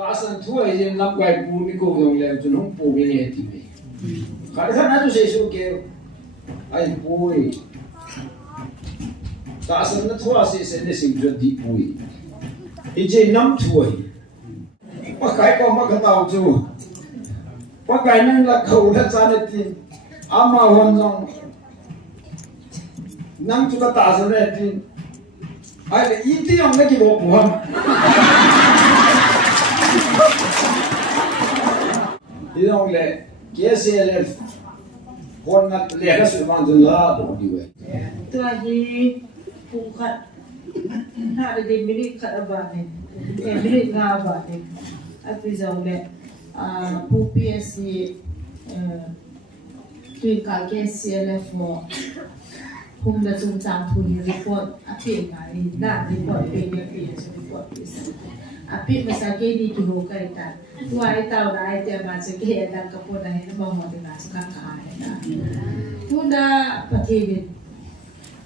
ta san thua ai lam gai pu ni ko dong le chu nong pu ni ne ti me ka tha na tu se su ke ai pui ta san na thua se ne sing ju di pui i je nam thui pa kai ko ma ka tau chu pa kai nang la khâu la cha ne ti ama hon jong nang chu ka ta sa ne ti ai le i ti yong na ki bo pu ham đi đâu lệ kia xe lệ con nát lệ cái sự mang dân la đồ đi vậy tôi đi phụ khát hạ để đi mỹ khát ở bạn này em mỹ nga bạn này à bây giờ lệ phụ PSC tùy cả cái xe lệ phụ hôm là trung trang thu report à phía này đã report về cái phía report api masake di kiho kaita tuai tau da ai te ma se ke da ka po da he ma mo de na sa ka na tu da pathe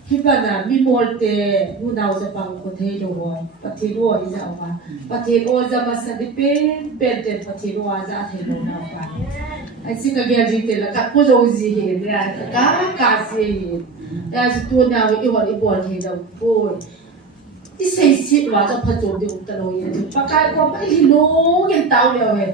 ki ba na mi mol te bu dau sa pang ko the do wo pathe do i za wa pathe o za ma sa de pen te pathe do a za the do na wa ai si ka ge ji te la ka ko zo ji he de ka se da tu na wi wa i bol he da poที่เสียชีวิตว่าจะผจญอยู่ตลอดอย่างนี้ปากกาก็ไม่รู้ยังเต่าเดียวเอง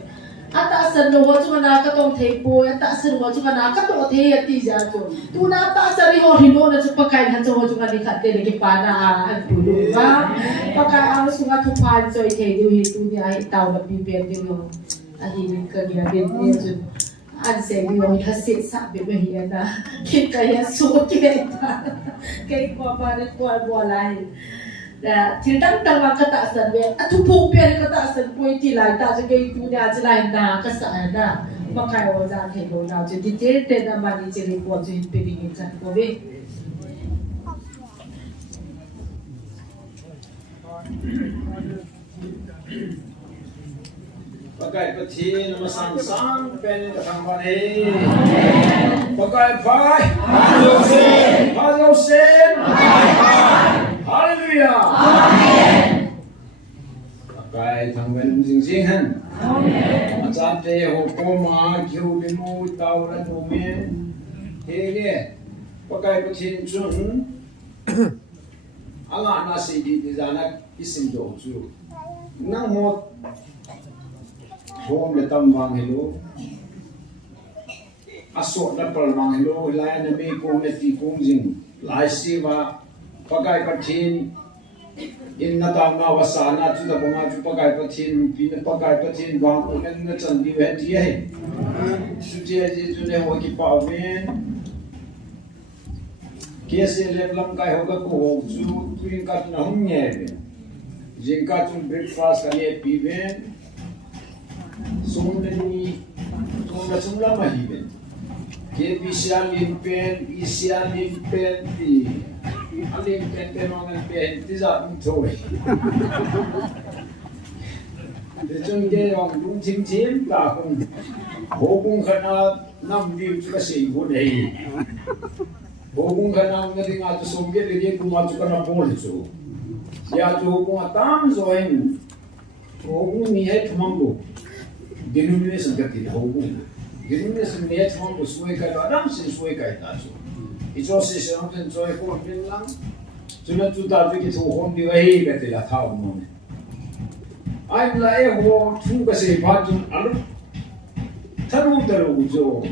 อัตสนุว่าจุกนาก็ต้องเทปูอัตสนุว่าจุกนาก็ต้องเทตีจ้าจูตูน่าตาสริโอหิโนนะจุปากกาหันจูจุกนาดิขัดเตะเลยปานาอันดูดูว่าปากกาเอาสุนัขทุกพันจอยเทดิวหิตูเนี่ยเต่าแบบมีเบียดดิวอันนี้ก็เนี่ยเบียดเนี่ยจูอันเสียงดิวหิสิสับแบบเฮียนะคิดกันยังสู้เก่งนะเก่งกว่าบาร์กว่าบัวลายที่ตั้งแต่ว่าก็ตัดสินเว้ทุกผู้เปลี่ยนก็ตัดสินป่วยที่หลายตาจะเกี่ยวกับเนี่ยจะหลายตาก็สายนะมาใครว่าจะเห็นเราเราจะดีเจเต้นน้ำมันจะรีบว่าจะเป็นยังไงกันก็เว้ปากไก่ปะทีนมาสั่งเป็นกระทำวันนี้ปากไก่พายพาโยเซนฮาเลลูยาปากไก่ทำเป็นจริงๆฮันอาจารย์เตะหัวโคมาคิวดิมูเตาและดูเมียเฮ้ยปากไก่ปะทีจุนอาลานาสีดีที่จะนักอิสิมโดจูนั่งหมดHome le tam wang hello asok na pal wang hello lai na me ko me ti kong jing lai si wa pagai pathin in na tam na wasana chu da bonga chu pagai pathin pi na pagai pathin wang ko len na chan di we ti he chu je ji chu ne ho ki pa wen ke se le lam kai ho ka ko ho chu twin ka na hum nye jing ka chu breakfast ka ne pi wen Sumdani sumla mahiben. Kepi siya limpen, isya limpen ti. Alimpen penongan pen ti sa mtoy. Dechong de yong dung chim chim ka kung hobung kana nam dim kasi budai. Hobung kana ngati nga to somge de kuma to kana pol so. Ya to hobung atam zoin. Hobung ni het mambo. Denomination kati na hubung. Denomination niya chong ko suwe ka adam sin suwe ka itaso. Ito si siya ang joy ko bin lang. Tuna tuta tu ki tu hon di wahi ka tila tao mo. Ay la e ho tu ka se patun alu. Tanu daru jo.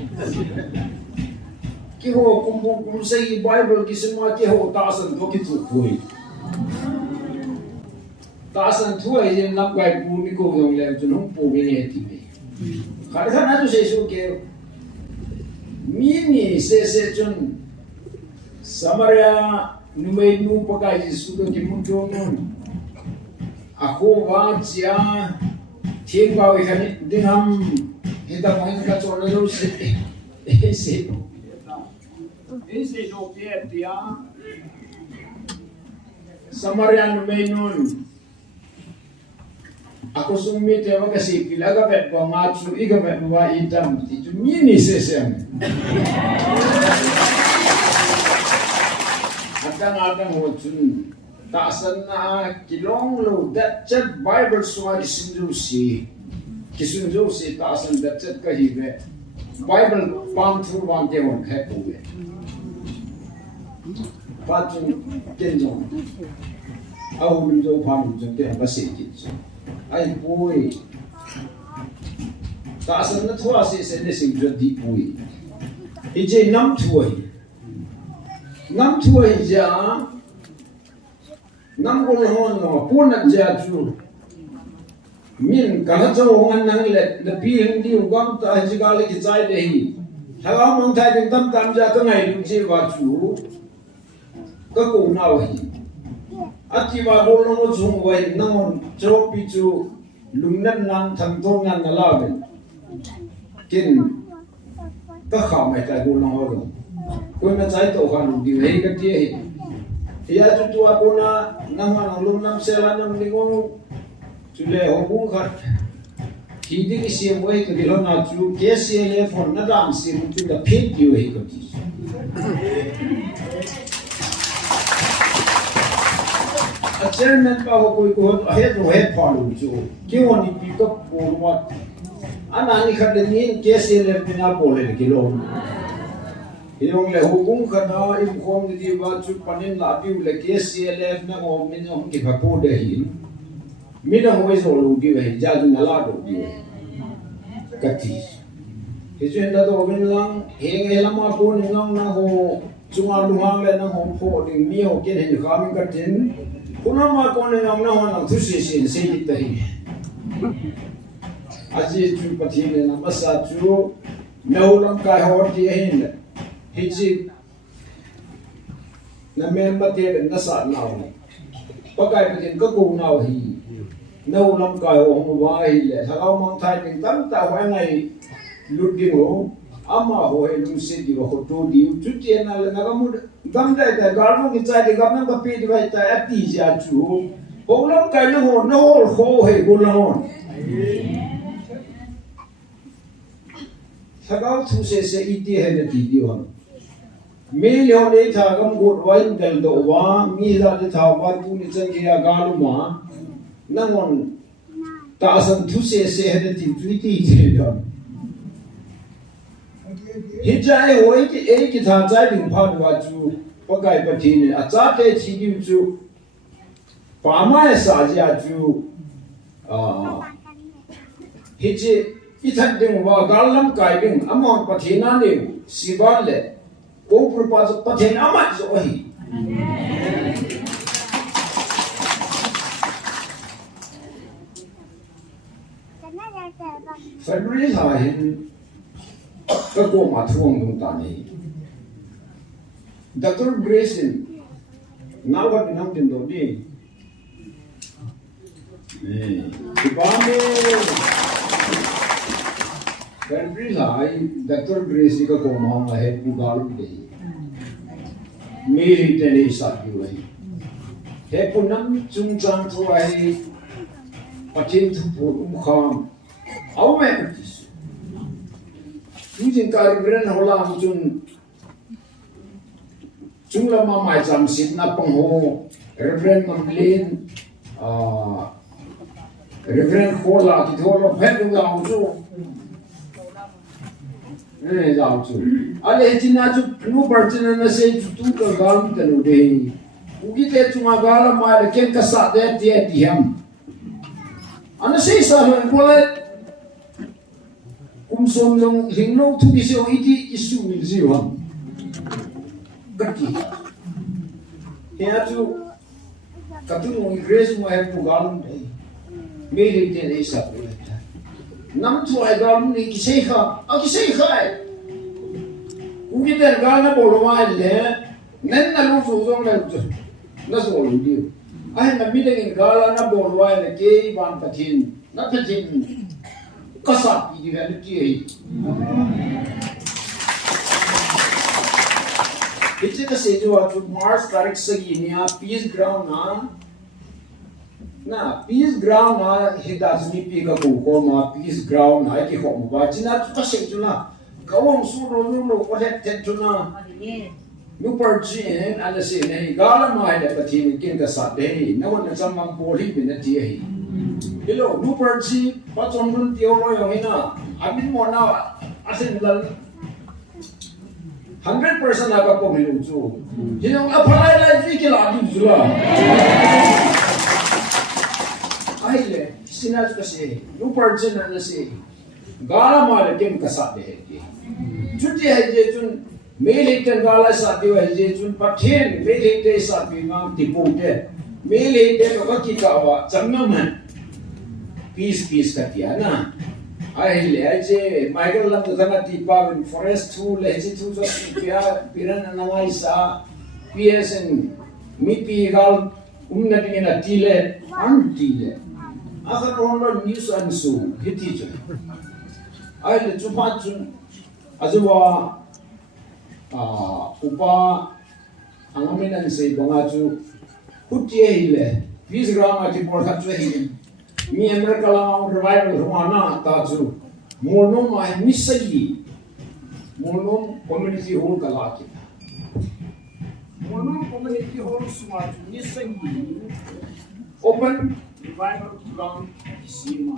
Ki ho kum sei Bible ki semua ki ho tasan do ki tu koi. Tasan tu ai jen lap gai pu ni ko dong le tu nong pu ni ti me. Kada na tu se su ke mini se chun Samaria numai nu pakai Yesus ke muncul nun. Aku baca tiap kali kan dengan kita main kacau lalu se do dia Samaria numai nun. Aku sumit ya kasi kilaga bet ko matsu iga bet wa itam itu mini sesem. Adang hotun tak sana kilong lo that chat Bible semua disindusi kisun jo se ta san da chat ka hi ve Bible pam thur wan te on khe pu ve pa chung ken jong au min jo pam jong te ba se ki ai pui ta san na thua se ne sing jo di pui i je nam thuai ja nam gol hon no pun na ja chu min ka cho ngan nang le pi hing di gam ta ji ga le ki chai de hi thawa mong thai ding tam tam ja ka ngai lu ji wa chu ka ko na wa hi ati wa gol no chung wa hi nang cho pi chu lung nan nan thang to ngan na la ben kin ka kha mai ta gol no ro ko na chai to kha lu di he ka ti hi ya chu tu a ko na nang ma lung nam se la nam ni ngong Chule hobung khat hidi ki sim wei ka dilo na chu KCLF for na dam sim tu da pin ki wei ka ti a chairman pa ho koi ko he ro he pa lu chu ki won ni pick up ko wa ana ni khat de ni KCLF na bole ki lo Ilong le hubung kana im khom di wa chu panin la bi le KCLF na ho min ho ki ka po de hin Mida hoi so lu di ve ja ju na la do di ka ti he chen da do bin lang he nge la ma ko ni lang na ho chunga lu hang le na ho pho ding mi ho ke hin kha min ka tin kuna ma ko ni lang na ho na thu si si se di tai aji chu pathi le na ma sa chu no lam kai ho ti hin le he ji na men ma te na sa na ho pa kai patin ka ko na hi nâu năm cài ông vay lệ thằng ông mang thai thì tắm ta phải ngày lụt đi ngủ ama hồi lúc xí đi vào chỗ đi chút tiền là nó muốn đâm đây tại gạo nó cái trái thì gặp nó bị đi vậy tại ắt đi ra chú ông năm cài nó khô hay cô nó thằng ông thu sẽ ít đi hay là đi hoàn mấy liệu đấy thằng ông gột vay del độ quá mi ra đấy thằng ông tu đi chân kia gạo mà Nangon ta san thu se hede ti tweeti ti da hijai hoi ki tha chai ding pha wa chu pa kai pa thi ni a cha te chi di chu pa ma sa ja chu hiji i than ding wa gal lam kai ding amon pa thi na ni si ban le ko pur pa thi na ma zo hi February là hiện các cô mà thuông cũng tàn đi. Dr. Grayson nào có năm tiền đồ đi. Thì ba mươi February là Dr. Grayson các cô mà hết bu galu đi. Mary tên đi sát đi vậy. Hết bu năm chung trang thôi Patin thu phụ khom. Áo mẹ chúng ta cari beren hola chung là mà mai chăm xịt na pang ho Reverend Mamlin Reverend Hola thì thôi nó phép đúng nào chú này nào chú ale chỉ na chú nu barchen na se chú tu ka gam tenu de ugi te chu ma gala mai le ken ka sa de tie diam ana se sa ho ko som long hình lâu thu đi siêu ít isu mil siêu hả gắt kì thế chú các thứ người Grace mà em cũng galum đấy mấy người tên ấy sao vậy năm tuổi galum này cái gì khác cũng như thế galum nó bỏ ngoài lẽ nên là lúc số giống là nó số lượng điều ai mà biết được galum nó bỏ ngoài là cái bàn phát hiện nó phát hiện kasat di reality ai. Itu kasi jo atu Mars tarik segi ni peace ground na peace ground na hidazmi pi ka ko ma peace ground na ki ho ba china tu kasi jo na kawang su ro no ko het tet jo na nu par jin ala se nei gala mai da pathi kin ka sa de na won na samang poli bin ti ai Hello, nu perci pacon run tiolo yang ina. Amin mo na asin lal 100% aga ko milucu. Jinong apalay lagi kila adi zula. Aile sinas kasi nu perci na nasi. Gala male kem kasat deh. Cuti aja cun मेले के गाला साथी वाले जुन पठेन मेले के साथी मां तिपोटे मेले के लोग की कावा चंगा में पीस करती है ना आई ले ऐसे माइकल लग जगह तिपा फॉरेस्ट टू ले ऐसे टू जो पिरन नंगाई सा पीएसएन मिपी गाल उन्नति में ना तीले अंतीले आखिर रोनो न्यूज़ अंसु हिटी जो आई ले चुपाच जुन Ajuwa upa angaminan say bangaju kutie hile vis grama ti por khatwe hile mi america la revival humana ta ju mono ma misagi mono community hall kala ki mono community hall smart misagi open revival ground sima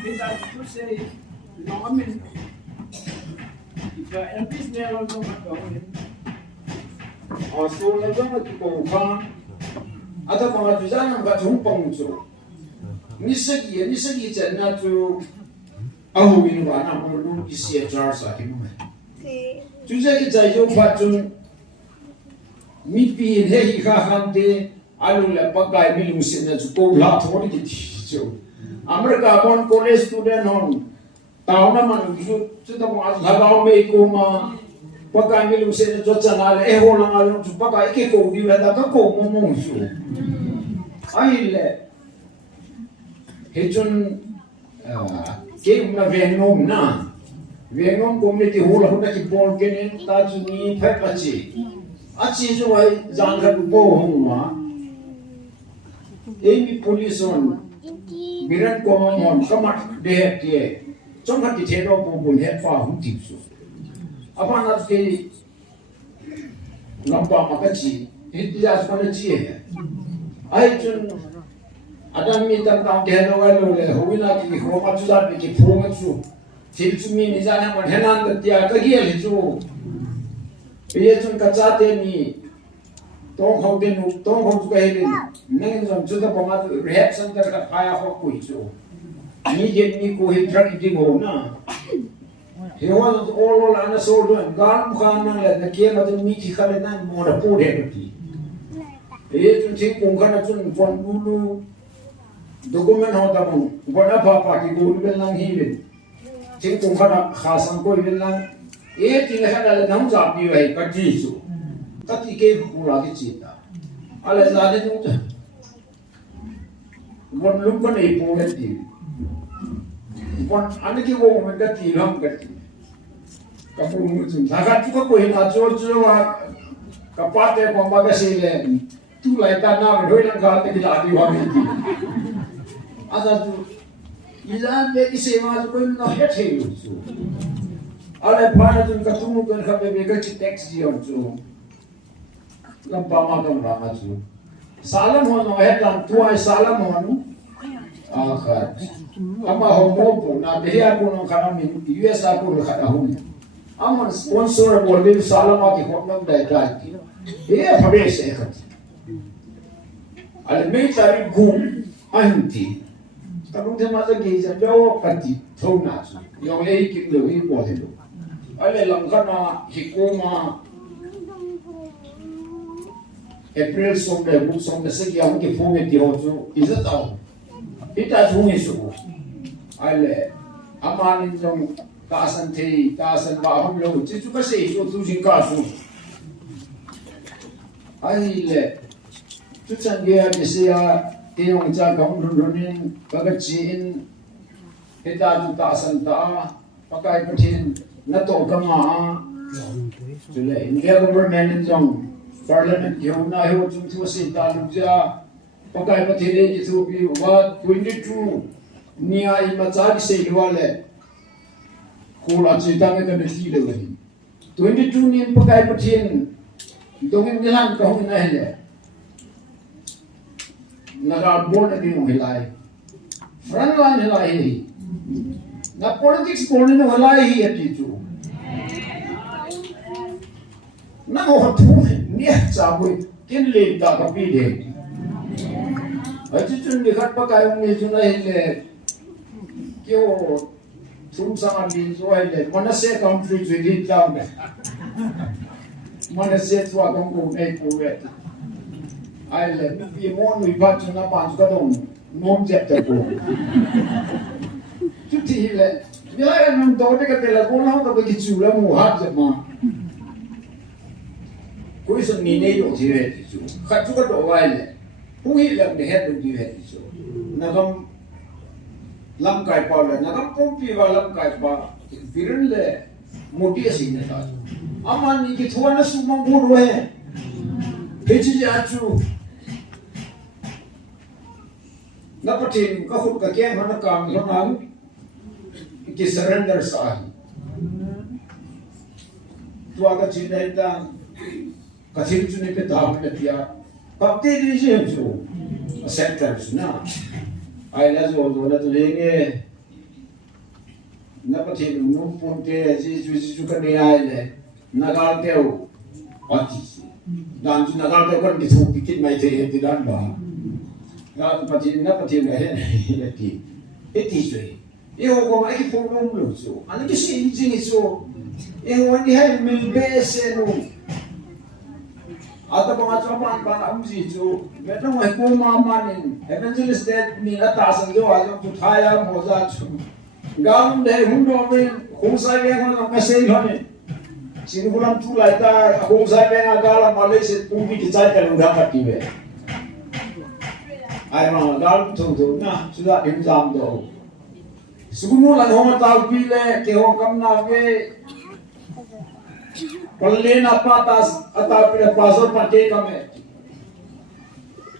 kita tu say nomin Elvis nelo no matawin. So na jama ti ko ka ata mga tuzana ba tumpang so. Nisagi na to ahubin wa na mo lu kisiya jar sa ki mo. Tuza ki tayo patun mipi lehi ka hande alu la pagay milusin na ko la thori ki so. America bon college student hon tao naman sudah mo lagaw may ko ma pagkamil mo sila jud sa nala ho lang along su pagka ikiko di wala ka ko mo su ay le hejun ke na venom community hula huna ki bon kenen ta ju ni phe pachi achi jo ai jang ka bo huma ei police on biran ko mon kamat de tie trong các cái chế độ bộ bồn hết vào không kịp rồi, apa nak cái nampak makan sih, itu jelas mana sih ya, ai cun ada minta tentang kehadiran le, hobi nak di rumah tu dah pergi pulang tu, ciri cumi ni jangan menhenan dia kerja itu, dia cun kacate ni, tong kau juga ini, neng jam sudah pengat rehab center kat kaya aku itu. Ni jadi ko hidrak itu na. Hewan all ana soldo gan bukan na la kia matu mi tikale na mo da po de ti. Tu ting kung kana tun fon dulu dokumen hoda mo. Bona papa ki gulu bel lang hibe. Ting kung kana khasan ko bel lang ting kana la nam ja pi wai ka ji su. Ta ti ke ku la ki chita. Ala za de tu. Bon lum ko nei po de ti. Pon ane ki wo mo ga ti lam ga ti ka pu mu chun thaga tu ko hina chor wa ka pa te ko ma ga se le tu lai ta na roi lang ga te ki la di wa mi ti asa tu ila be ki se ma ko no he the lu su ale pa na tu ka tu mu ka ka be ga ti text di on chu lam pa ma dong ra ma chu salam ho no he tan tu ai salam ho no akhat ama homo na behia ko no kana min US ko no kana hum amon sponsor bolil salama ki hotnam dai ka e phabe se khat al me tari gum anti tabu de ma ge ja jo pati thona su yo le ki lo hi bo de lo ale lam kana hikuma April som de se ki am ki fonge ti ho chu is it all ita sungi su ale amanin jong kasan ba hum lo chi chu ka se chu tu jing ka su ale tu chan dia de se ya te yong cha gong run runin ka ga chi in ita tu kasan ta pakai pathin na to ka ma tu le in dia government jong parliament yo na ho chu tu se ta lu ja pakai pathin ni tu bi wa 22 nia i macari se luale kula cita nge kene sile wani 22 ni pakai pathin dongin nilan ka hu na hele naga bon ni mo hilai front line lai na politics born no lai hi ati chu na ho tu ni cha bui kin le ta ka pi de aji chun ni khat pa kai ngi chu lai le kyo thum sang ni zo ai le mana se country ju di ta me mana se tu a kong ko nei ko ve ai le pi mo ni ba chu na pa chu ka dong nom jet ta ko tu ti le ni lai nam do de ka te la ko na ka ki chu la mu ha je ma ko is ni nei do ti ve ti chu kha chu ka do vai le pu hi lam de het do ti ve ti chu na gam lam kai pa le na gam pom pi wa lam kai pa virin le moti asi ne ta aman ni ki thua na su mong bu ro he pe chi ja chu na patin ka khut ka ke na kam lo na ki surrender sa tua ka chi dai ta ka thil chu ni pe ta pe tia pa te di je chu center na ai la zo la tu le nge na patin nu pon te ji ka ne ai le na ga te o ati dan chu na ga te kon ki thu ki kin mai te ti dan ba ga patin na patin ga he ti so e o ko ai ki fo no mu so ani ki si ji ni so e o ni hai mil be se no ata ba cha ban ban am ji chu me no ai ko ma ma ni evangelist de ni la ta sang jo a jo tu tha ya mo za chu gam de hun do me khong sai ve ko ka sei lo ni sin gulam tu lai ta khong sai ve na ga la ma le se tu bi ki chai ka lu da pa ti ve ai ma ga tu na chu da dim jam do sugumu la ho ta pi le ke ho kam na ve Palena patas ata pira pasor pate kame.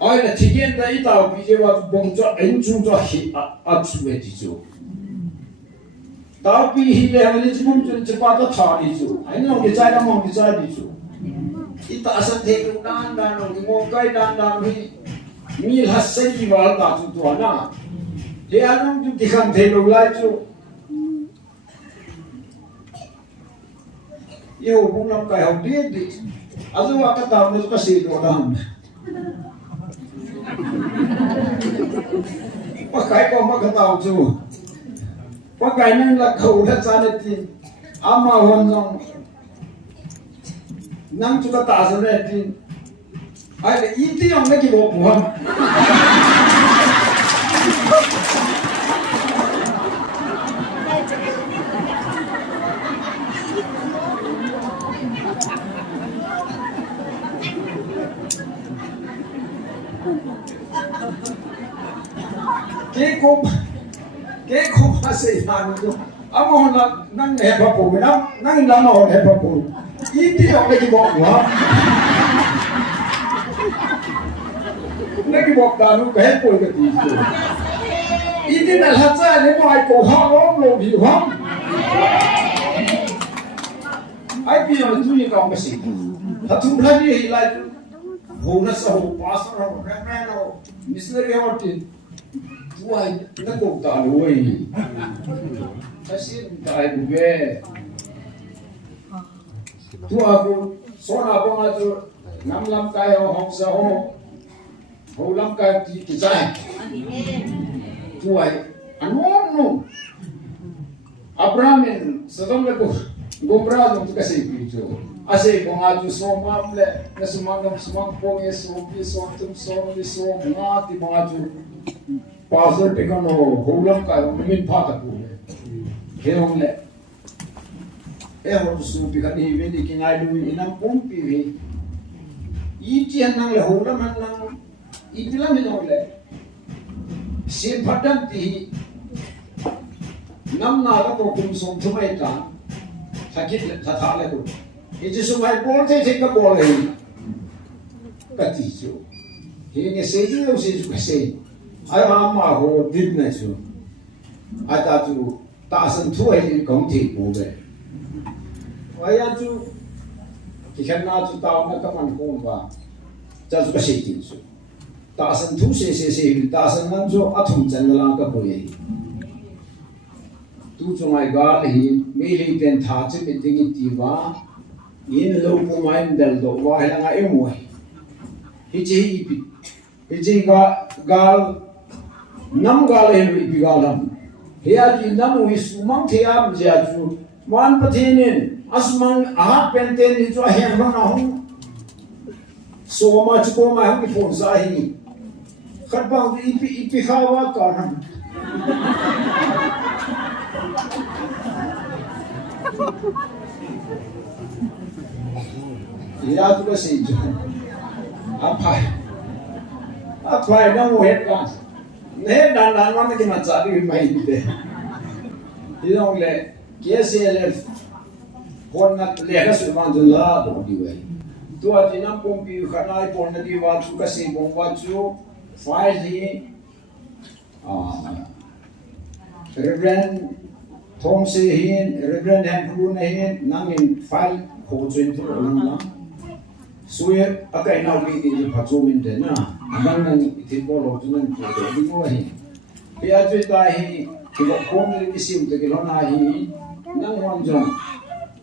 Ai na tigen da ita pi je wa bong cho en chu cho hi a chu e ti chu. Ta pi hi le ha le chum chu che pa ta tha ni chu. Ai no ke chai da mo ke chai di chu. Ita asan the ku dan dan no mo kai dan dan hi mi ha sai ki wa ta chu to na. He anong tu ti kham the lo lai chu. Yo bung nam kai hok dia di azu wa ka ta mo ka si do dam pa kai ko ma ka ta chu pa kai nang la khau da cha ne tin ama hon jong nang chu ka ta sa ne tin ai le i ti yong na ki bo mo ke ko pa se han do amo na nang he pa po nang la no he pa po i ti o le ki bo wa ne ki bo da nu ke po ke ti i ti na la cha le mo ai ko ha lo bi wa ai pi o tu ni ka ma si ta tu la ni hi lai ho na sa ho pastor ho na no missionary ho ti Why, nako ta luai. Kasi dai buge. Tu aku sona ko nga tu nam lam kai ho hong sa ho lam kai ti chai. Tu ai anon no. Abrahamin sadam le ko gombra no tu kasi pi tu. Ase ko nga tu so mam le na sumangam sumang po yeso pi so tum so ni so nga ti mga tu pastor tekano holam ka min phata ko he hom le e ho su pi ka ni ve ni ki ngai lu inam pom pi vi i ti nang le holam nang i ti la mi no le se phatam ti nam na la ko kum som thumai ta sakit le tha tha le ko e ji su mai bol te ka bol he ka ti su he ne se ji o se ju ka se ai ma ho dit na chu ai ta chu ta san thu ai kong thi ko be ai ya chu ki khan na chu ta na ka man ko ba cha chu ka se ti chu ta san thu se ta san nan jo athum chan la ka boye tu chungai ga hi me li ten tha che me ting ti wa in lo pu mai dal do wa la nga e mo hi chi ga nam ga le hi pi ga lam he a ji nam wi su mang the am ja chu wan pathinin asmang a penten ni cho hen ba na hu so ma chu ko ma hu ki phone sa hi khat bang ipi khawa ka nam ya tu ba sei chu apai na mo het ka ne dan ma ki ma cha di mai de di dong le KCLF kon na le ka su man dun la do di we tu a ti nam pom pi khanai pon na di wa chu ka sei bom wa chu file hi Reverend Thom se hin Reverend Hempru na hin nang in file ko chen tu lang na suye akai na wi di pha chu min de na nang nang ti bo lo tu nan ko di mo hi pe a ju ta hi ki bo khom ni sim te ki lo na hi nang hon jong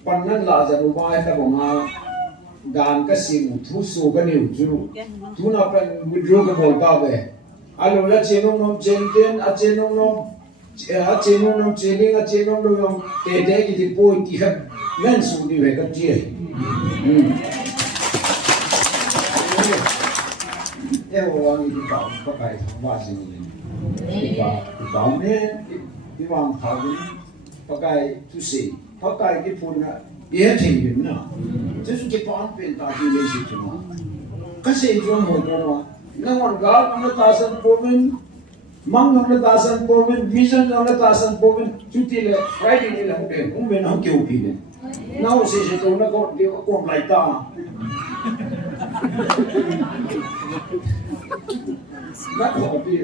pan nan la ja ru ba ta bo ma dan ka sim thu su ka ni ju tu na pen withdraw ka bo ta ve alo la che nom chen ten a che nom cheling a che nom nom te te ki ti po ti ha men su di ve ka chi e o wang di ba ka kai wa sin ni ba ne di wang thao ni ka kai tu se ka kai ki phun na ye thing yin na je su ke pan pen ta di le shi chu ma ka se jo mo ko ma na ngon ga na ta san po min mang na ta san po min vision na ta san po min chu ti le friday ni la ke um ben ha ke u pi ne na o se to na ko de ko lai ta na ko pi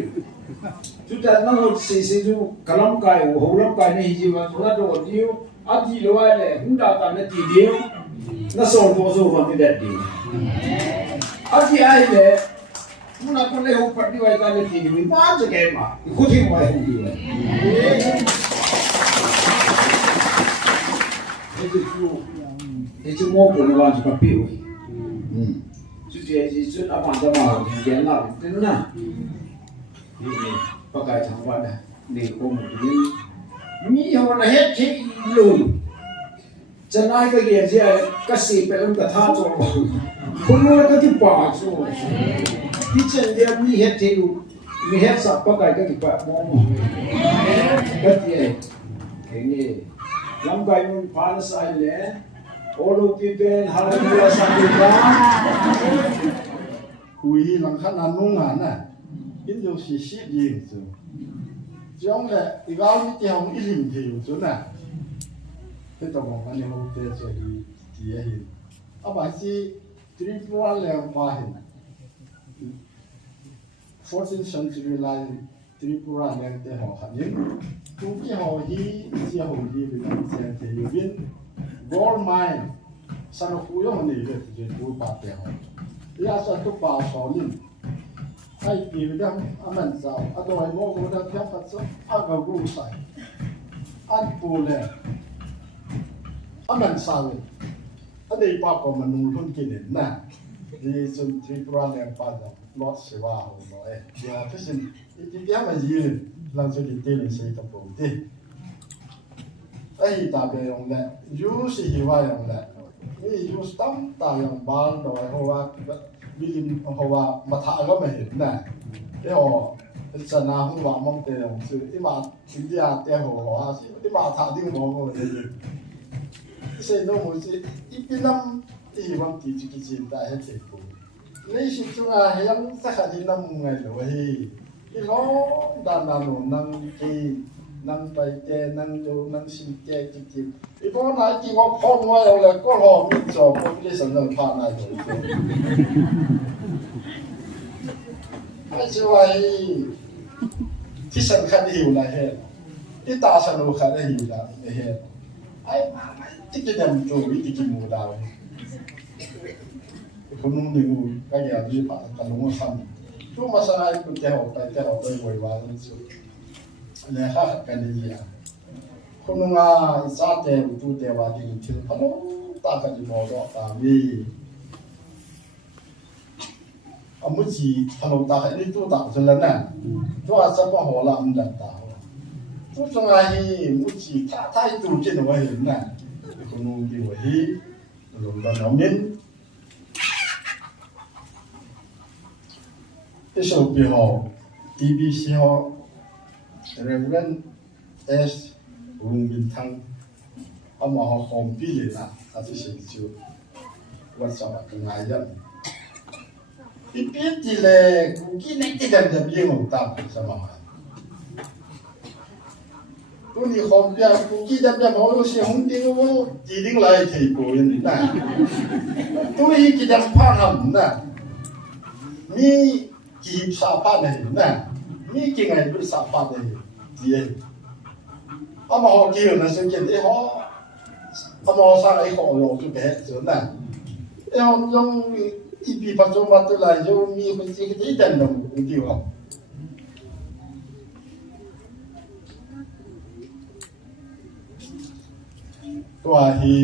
chu ta na ho se ju kalam kai ho lam kai ne ji wa na do di a di lo wa le hu da ta na ti di na so do so wa ti da di a di ai le muna ko le ho pa di wa ta ne ti di pa je ke ma ko ti wa hu di wa e chu mo ko ne wa ju pa pi wa chu ti ai ji chu a pa da ma ge na ti na ni pa kai thang wa da ni ko mo ti mi ho na het chi lu chân ai cái gì chứ cái gì phải làm cái thao cho không nói cái gì bỏ cho đi chân đi mi hết thì mi hết sắp bắt cái gì bỏ mong cái gì cái gì làm cái mình phá sai lẽ olu pipen hallelujah sambutan hui lang khan anung ana in do si si yin chu jong le igao mi ti hong ilim thi chu na thế taoบอกว่าเนี่ยเราเจอจะดีเห็นเอาไปสิTripuraเลี้ยงปลาเห็น 14th century line Tripura เลี้ยงเตะหอขันยิงทุกที่หอฮีเสียหอฮีเป็นเสียงเตะอยู่บิน gold mine สนุกคุยมันนี่เลยจะดูปลาเตะหอยาสัตว์ปลาสอนินไอ้ปีไปดังอามันเจ้าอดอยโมกุดังเพียงพัดซ้ำอากาศรู้ใส่อันปูเลยaman sawe ade pa ko manu hun kin na di sun Tripura le pa da lot sewa ho no ya pesin ti ya ma yi lang so di te le sei ta po ti ai ta be yong le yu si hi wa yong le ni yu stam ta yong ba do ho wa bilin ho wa ma tha ga ma hin na e ho sana hu wa mong te yong su ti ma ti ya te ho ha si ti ma tha ding mo ho le se no mo se ipinam ti wang ti chi ki chin da he te ko nei shi chu a he yang sa kha di nam ngai lo hi i lo da na no nang ki nang pai te nang do nang sin te ki ki i bo na ki wa phong wa yo le ko lo mi cho population no pa na do ai chu ai ti san kha di hu la he ti ta san lo kha da hi la he ai tiga jam tu, tiga muda. Kalau nunggu cái gì đi bạn ta nunggu xong tu masangai ku te ho tai voi wa su le ha kan ni ya kununga isa te tu te wa ti thil phalo ta ka di mo do ta mi amuchi phalo ta ka ni tu ta so la na tu a sa pa ho la am da ta tu song a hi muchi ta tai tu jin wa hi na kunung di wa hi lo da na min Isu biho, TBC ho, Reverend S. Rung Bintang, ama ho kompi le na, ati situ, whatsapp kengayan. Ipiti le, kuki nek tidak ada biang utang sama. Tu ni kompi kuki dah biang mau si hong ting wo, tiding lai thei ko yin na. Tu hi kita paham na, ni kịp sa phát này nè, mi cái ngày bữa sa phát này gì, mà họ kêu là sự kiện đấy họ, mà sang ấy họ lo cho bé rồi nè, họ dùng ít bị bắt trong bắt lại dùng mi cái gì cái đèn đồng cũng kêu không, tôi thì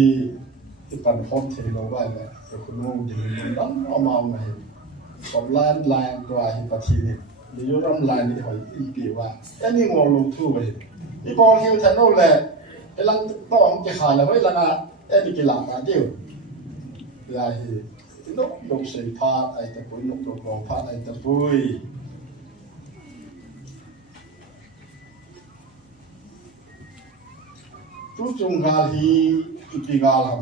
phần phong thì nó vậy nè, cái con nông dân nó đóng này. Còn lan qua hi pati ni ni yo ram lan ni hoi i pi wa ani ngo lu thu we i bo hiu than no le e lang to ang ke kha la hoi la na e ni ki la ta diu ya hi no no se pa ai ta pui no to ko pa ai ta pui tu chung ga hi i pi ga lam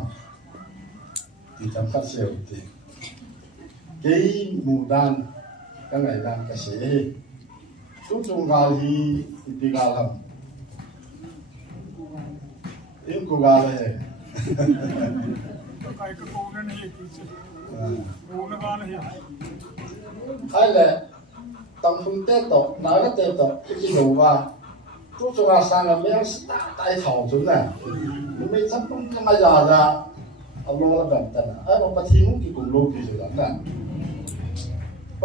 ti tam khat se ti cái mù đan cái ngày đan cái sẽ tu chung gà hi đi gà làm em cô gà này cái cô này cô nó này hay là tầm phương tết tổ nói cái tết tổ cái gì đủ vào tu chung gà sang là mấy ông tay thầu xuống này mấy sắp không cái mai giờ ra ông lo là bận tận à ông bắt thiên cũng cùng lô kỳ rồi đó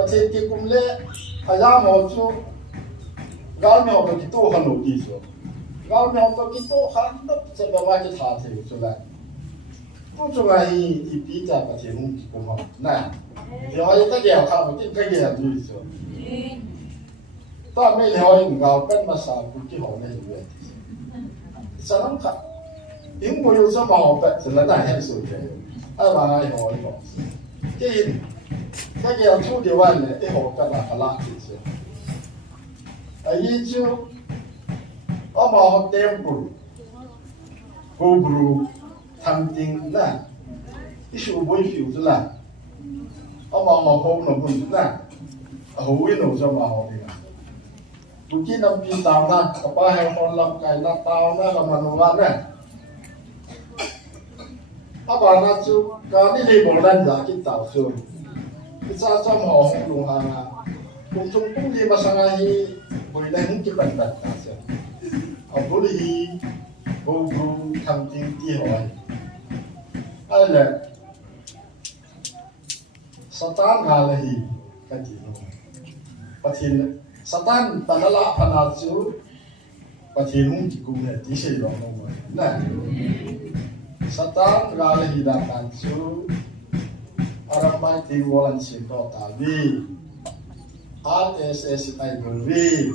ประเทศที่กุมเล่พยายามเอาจู่ก้าวไม่เอาตัวกิโต้ขันหลุดดีสุดก้าวไม่เอาตัวกิโต้ขันนับจะเป็นว่าจะท่าเที่ยวสุดเลยตู้จงไอ้ที่ปีจากประเทศนู้นกุมเขาน่ะเดี๋ยวไอ้ตะเกียบข้าวที่ตะเกียบดีสุดตอนไม่เลี้ยวยังก้าวเป็นภาษาคุที่เขาไม่รู้ฉะนั้นค่ะยิ่งไม่รู้จะมาเอาแบบจะละได้ให้สุดเลยไอ้บางไอ้หัวไอ้บอกที่cái gì thu điều anh này, cái hộ cái là lạ gì chứ? Ấy chứ, ông bảo temple, cobru, tham tiền nè, cái số bồi phiếu chứ là, ông bảo họ hôm nó cũng nè, hậu yên nó cho mà họ đi nè. Bữa kia năm pin tàu nè, các ba hàng con làm cái là tàu nè, làm ăn ngon nè. Ông bảo là chứ, cái này đi bộ lên giá cái tàu xuống. Kita sama orang luar, untuk pun di masangahi boleh mungkin banyak saja. Boleh guru camping tiada. Ada satan ngalahi kajian. Patin satan tanala panaju patin mungkin guna di sini orang. Nah, satan ngalahi datang tu. Orang baik di bulan Sinto tadi, RSS itu berwi,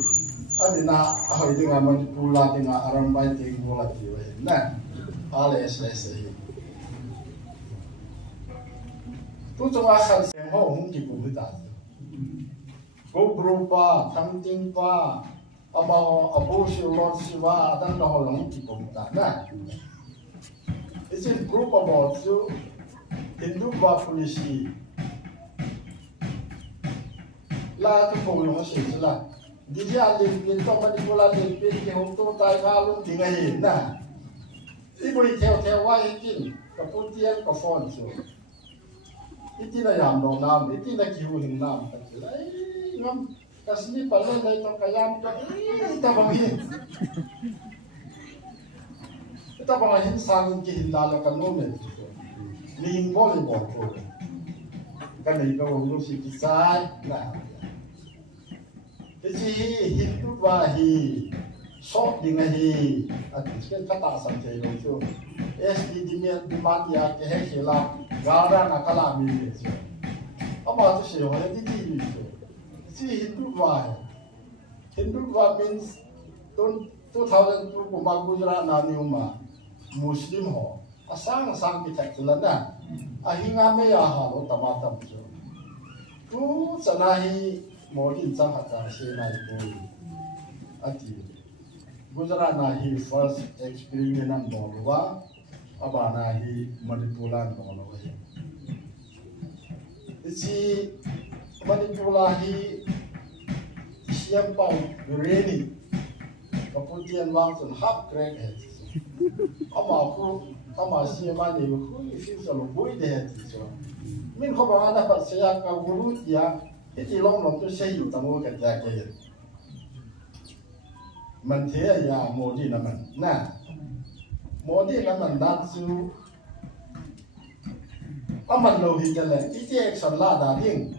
adina ahli dengan manipula dengan orang baik di bulan tiwa, nah RSS ini. Tu cuma akan semua mungkin kita. Kau berupa, tamting pa, apa abortion siwa, ada orang mungkin kita. Nah, itu grup abortion. Hindu và polisi là cái phòng nó sẽ là đi ra liền biến trong cái bộ là liền biến cái hộp tô tai ga luôn thì ngày hiện nè đi bơi theo qua hết tin cái phun tiền cái phone số ít tin là làm đồ nam ít tin là kiu hình nam cái đấy ngâm cái gì phải lên đây trong cái yam cho ta bằng gì ta bằng hình sang cái hình là cái nôm này Ling volleyball program. Kan ni kau urus sikisai, nah. Jadi hidup wahi, sok dengan hi, sekian kata sampai itu. SD di mana ke hela, gara nakala mili. Apa tu sih orang di sini itu. Jadi hidup wahi, hidup wahi means 2002 kumang Gujarat nani umma Muslim ho, asang kita celana, ahinga me ya halo tamatam jo. Tu sanahi Modi sang hata sena ibu, ati Gujarat nahi first experience bolwa, aba nahi Manipuran bolwa. Isi Manipulahi siapa berani, kemudian langsung hap krek het. Ama siapa ni aku isi selalu boleh deh itu. Min kau bawa dapat saya kau guru dia. Itu long tu saya itu tamu kerja kerja. Menteri ya Modi nama, nah Modi nama dansu. Aman loh hijau itu action lah daring.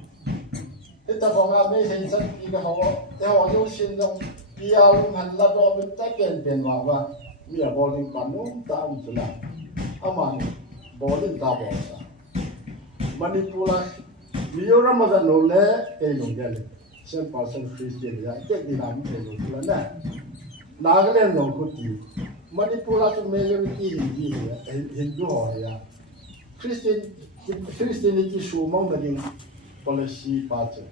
Itu orang apa sih sen kita hawa itu sindong dia hantar doa bertaken benwawa. Dia bowling panu tak usulah. Aman bowling tak boleh. Manipulasi. Video Ramadan nolak elong jale, 100% Christian ya, cek di dalam elong jualan. Nagaland nong kuti, Manipulasi majority Hindu ya, Christianity semua mending polisi baca.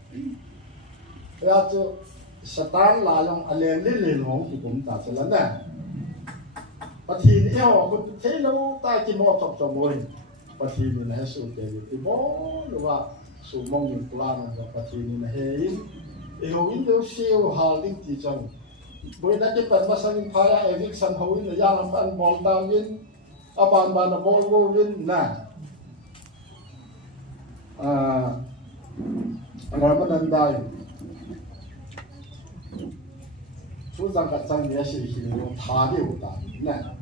Ya tu setan layang alien nong hukum tak selana. Pati ni aku kalau tak kimo top boleh, pati ni nak suka itu boleh luar. Sumong yung plano ng patini na hain. Ihawin daw siya haling tijang. Buhay na kipan masang kaya evik san hawin na yang pan bol tawin. Aban ba na bol win na. Ramadan Susang katsang niya siya yung thali uta na.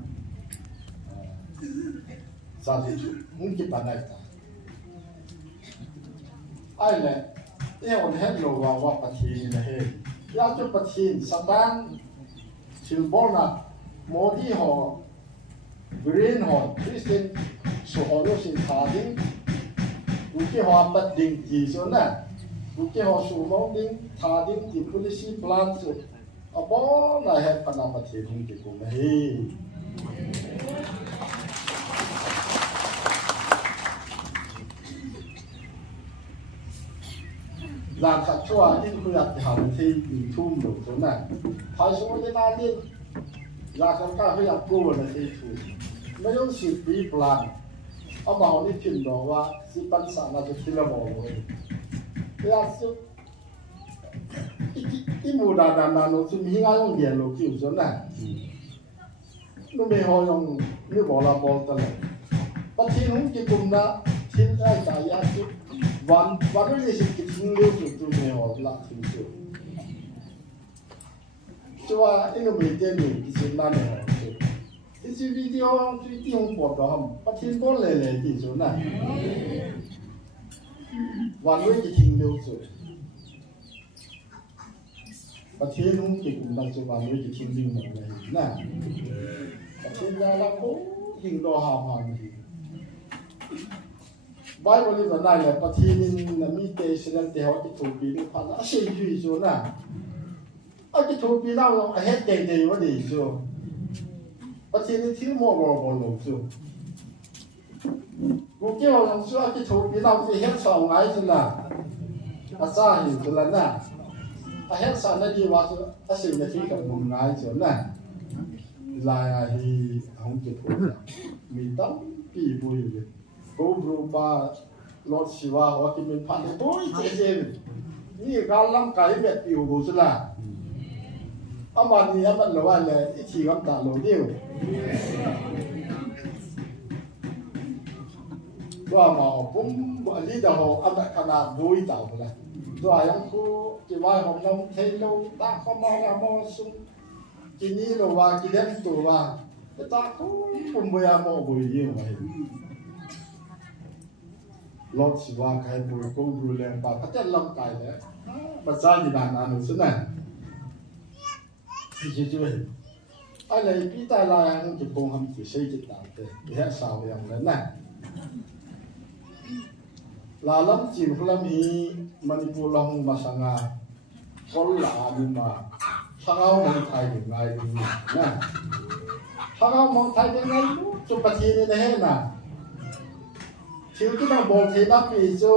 Sa dito, mungkin panay ta. Ai le, ia on het lo wa pathin na he. Ya tu pathin satan silbona Modi ho green ho Christian so ho lo sin thading. Uke ho pat ding ti so na. Uke ho su mo ding thading ti policy plan so. Abo na het pana pathin ki ko na he. Làm sạch chua nhưng không đặt hẳn thì bị thum được chỗ này. Phải số thế nào đi, là các cái phải đặt cô là thì thum. Mấy ông sĩ bị plan, ông bảo đi phim đóว่าสิปันสารจะที่ละบอกเลยเวลาสิอีมูดาดานาโนสิมีงานโรงเรียนโลกิวchỗ này. Nó mới hỏi ông như bỏ là bỏ tao này. Bắt thiên không chỉ cùng đó, thiên ai trả giá chứ.วันนี้สิ่งที่ทิ้งเลี้ยวสุดตัวเนี่ยหอบลักทิ้งสุดชัวร์อินโนเวทีนี่ที่สุดนั่นเหรอที่สุดวิดีโอที่ผมบอกก็ทำปัจจุบันเลยที่สุดนั่นวันนี้ที่ทิ้งเลี้ยวสุดปัจจุบันที่ผมตั้งใจวันนี้ที่ทิ้งเลี้ยวหมดเลยนั่นปัจจุบันเราโอ้ยิงดอกหามหันทีBible ni mana le patinin na mi te sinan te ho ki thupi ni phala sei ju zo na a ki thupi na lo a het te wa ni zo patinin thil mo bo lo zo ku ke ho long zo a ki thupi na ti het sa ngai zo na a sa hi zo la na a het sa na di wa zo a sei na ti ka mo ngai zo na la ya hi hong ki thupi mi tam pi bu yu Go berubah Lord Shiva wakil minpan boy jejen ni galam kai bet piu go sala aman ni aman lawan le ichi gam ta lo diu doa ma pum ali da ho amat kana boy ta la doa yang ku ki wa hom nam thei lo ta ko ma ga mo sum ki ni lo wa ki dem tu wa ta ku pum boy mo boy yin wa Lord Shiva kai bui kong bui leng pa patel lam kai le ma za ni dan anu sunan chỉ chú hình ai này bị tai là không chịu cùng hầm chỉ xây dựng đảng thế hết sao vậy ông này là lắm chim lắm hi Manipur long mà sang à con lạ đi mà sang ao mong thay được ngay đi nè sang ao mong thay được ngay chụp bát thi này hết nè thiếu cái nào bồn thì đắp bị cho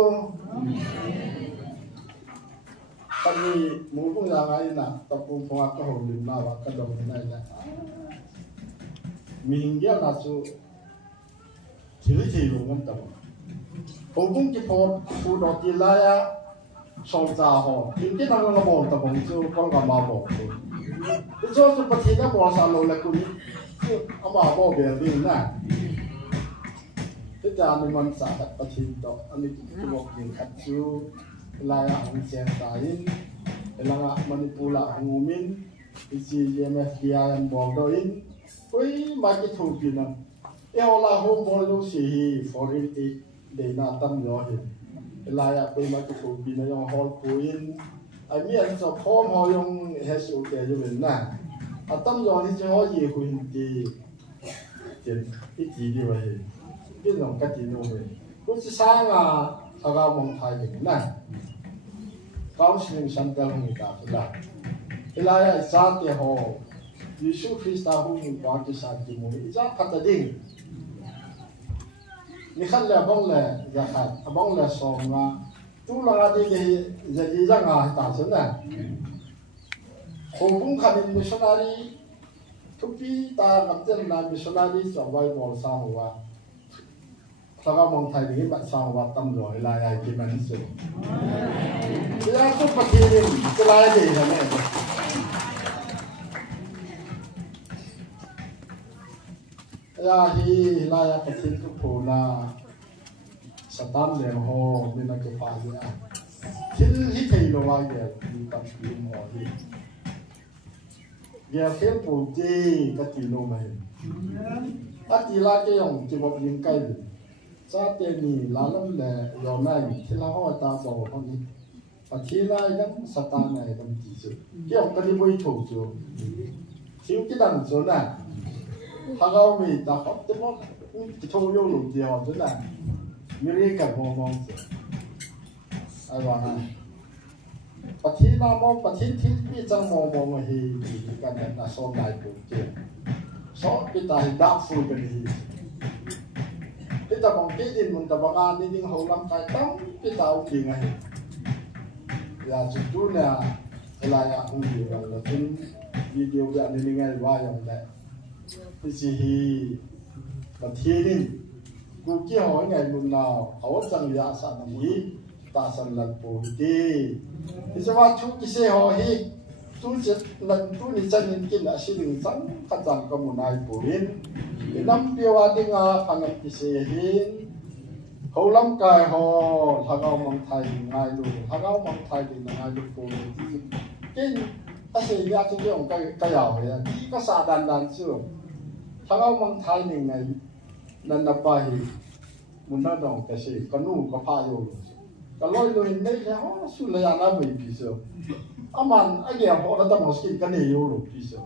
tại vì muốn cũng là ngay nè tập trung phong cái hồn linh mà và cái đồng này nè mình biết là chú thiếu thì luôn không tập hồn cũng chỉ phụ đồ tiền lại song gia họ những cái năng lượng bồn tập trung chú con gặp mà bồn cái chỗ chú bát thi nó bồn sao lâu lại cũng ông bà bồn về đi nè cái cha mình muốn sản xuất bát thi đó anh ấy cũng một những khách chú lại ông xem tại là Manipur là ông Min cái MFDI emบอกđó in với mà cái thủ tiền nào eo là hôm bỏ lô xì foreign aid để na tâm rồi lại với mà cái thủ tiền này ông hol point ai mi anh cho phom họ dùng hết số tiền cho mình nè tâm rồi thì cho họ gì cũng thì tiền cái gì đi vậy cái lòng cái gì đâu vậy cũng chỉ sáng à thằng nào mong thay được nè counseling center người ta là cái này giá tiền họ Yesus Christa hùng quang cái sản phẩm mới giá phát đình ni khăn là bông là giá khát bông là sòng à tu là đi cái gì ra ngà ta xem nè họ cũng khăn missionary thúc đi ta gặp tên là missionary cho vay bồi sao mà thằng nào mong thay thì bạn sao mà tâm rồi lại cái mình sự bây giờ tôi bắt đi cái lại gì là này ya hi lại cái chuyện của cô là Satan liền hồ nên là cái phải gì à thiên hi thấy lo lại cái đi tập trung hồ hi giờ phép bổ gì cái gì lo mày ta chỉ là cái ông chỉ một những cái giá tiền gì là lắm là giờ này thì là họ ta bảo họ đi và thì là những Satan này làm gì chứ cái ông cái đi mới thủ chứ thiếu cái đằng chỗ này thằng ông mình ta học tới mức cái thâu yêu lục gì họ thế này người cả mong ai bảo này và thì là mong và thì biết rằng mong mà thì cái này là số đại của chuyện số cái tài đáp phụ cái gì cái ta bằng cái gì mình ta bằng anh đi hậu lâm tài tông cái tàu gì ngay là chúng tôi là không hiểu là trên video về anh đi ngay quaอย่างไรcái gì mà thiên nhiên cũng chỉ hỏi ngày mùng nào họ chẳng giá sản gì ta sản lần bồi đi thì sao mà chú cái xe họ hi chú sẽ lần chú đi chân những cái là sự linh sẵn phát triển có một ngày bồi cái năm tiêu đi ngà phản ứng cái xe hi hậu lâm cài họ thằng ông mang thai ngày luôn thằng ông mang thai thì ngày luôn bồi cái ta sẽ ra cho cái ông cái giàu vậy có xa đàn chưa thằng ông mang thai thì ngày nên là bài muốn nói đồng cái gì có nụ có pha vô cái lối lối này là họ suy là làm gì bây giờ aman anh em họ đã tâm họ skin cái này vô rồi bây giờ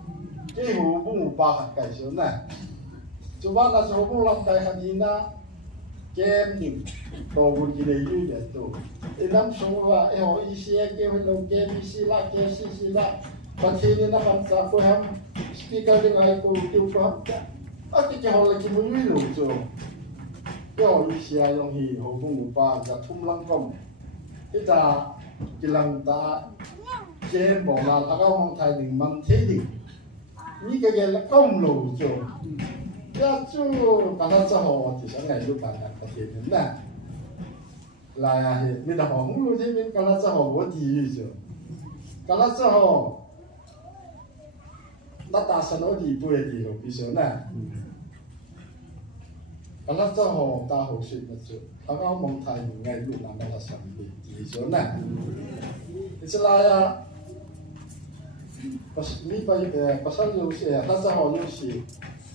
cái hồ bung ba hạt cái gì nè chú bạn là chú bung làm cái hạt gì na kem nhỉ đồ bún gì đấy như vậy thôi thì năm số là họ ý xe kem đồ kem ý xe là kem xe là và khi này nó làm sao có ham speaker đi ngay cô kêu có cái họ là cái mũi lùi rồi cái họ đi xe trong hì họ cũng ba đã thum lăng công cái ta cái lăng ta chế bỏ là thằng ông thầy đình mang thế đình như cái là công lùi rồi ya chú cả năm sau họ thì sáng ngày lúc bạn có thể đến nè là mình đã họ không lùi thế mình cả năm sau họ có gì rồi cả năm sau họ đã ta sẽ nói gì bùi gì rồi bây giờ nè cả năm sau họ ta học sinh là chứ thằng ông mong thầy ngày lúc nào đã sản bị gì rồi nè thì sẽ là mi bây giờ pasal yêu sẽ ta sẽ họ yêu sẽ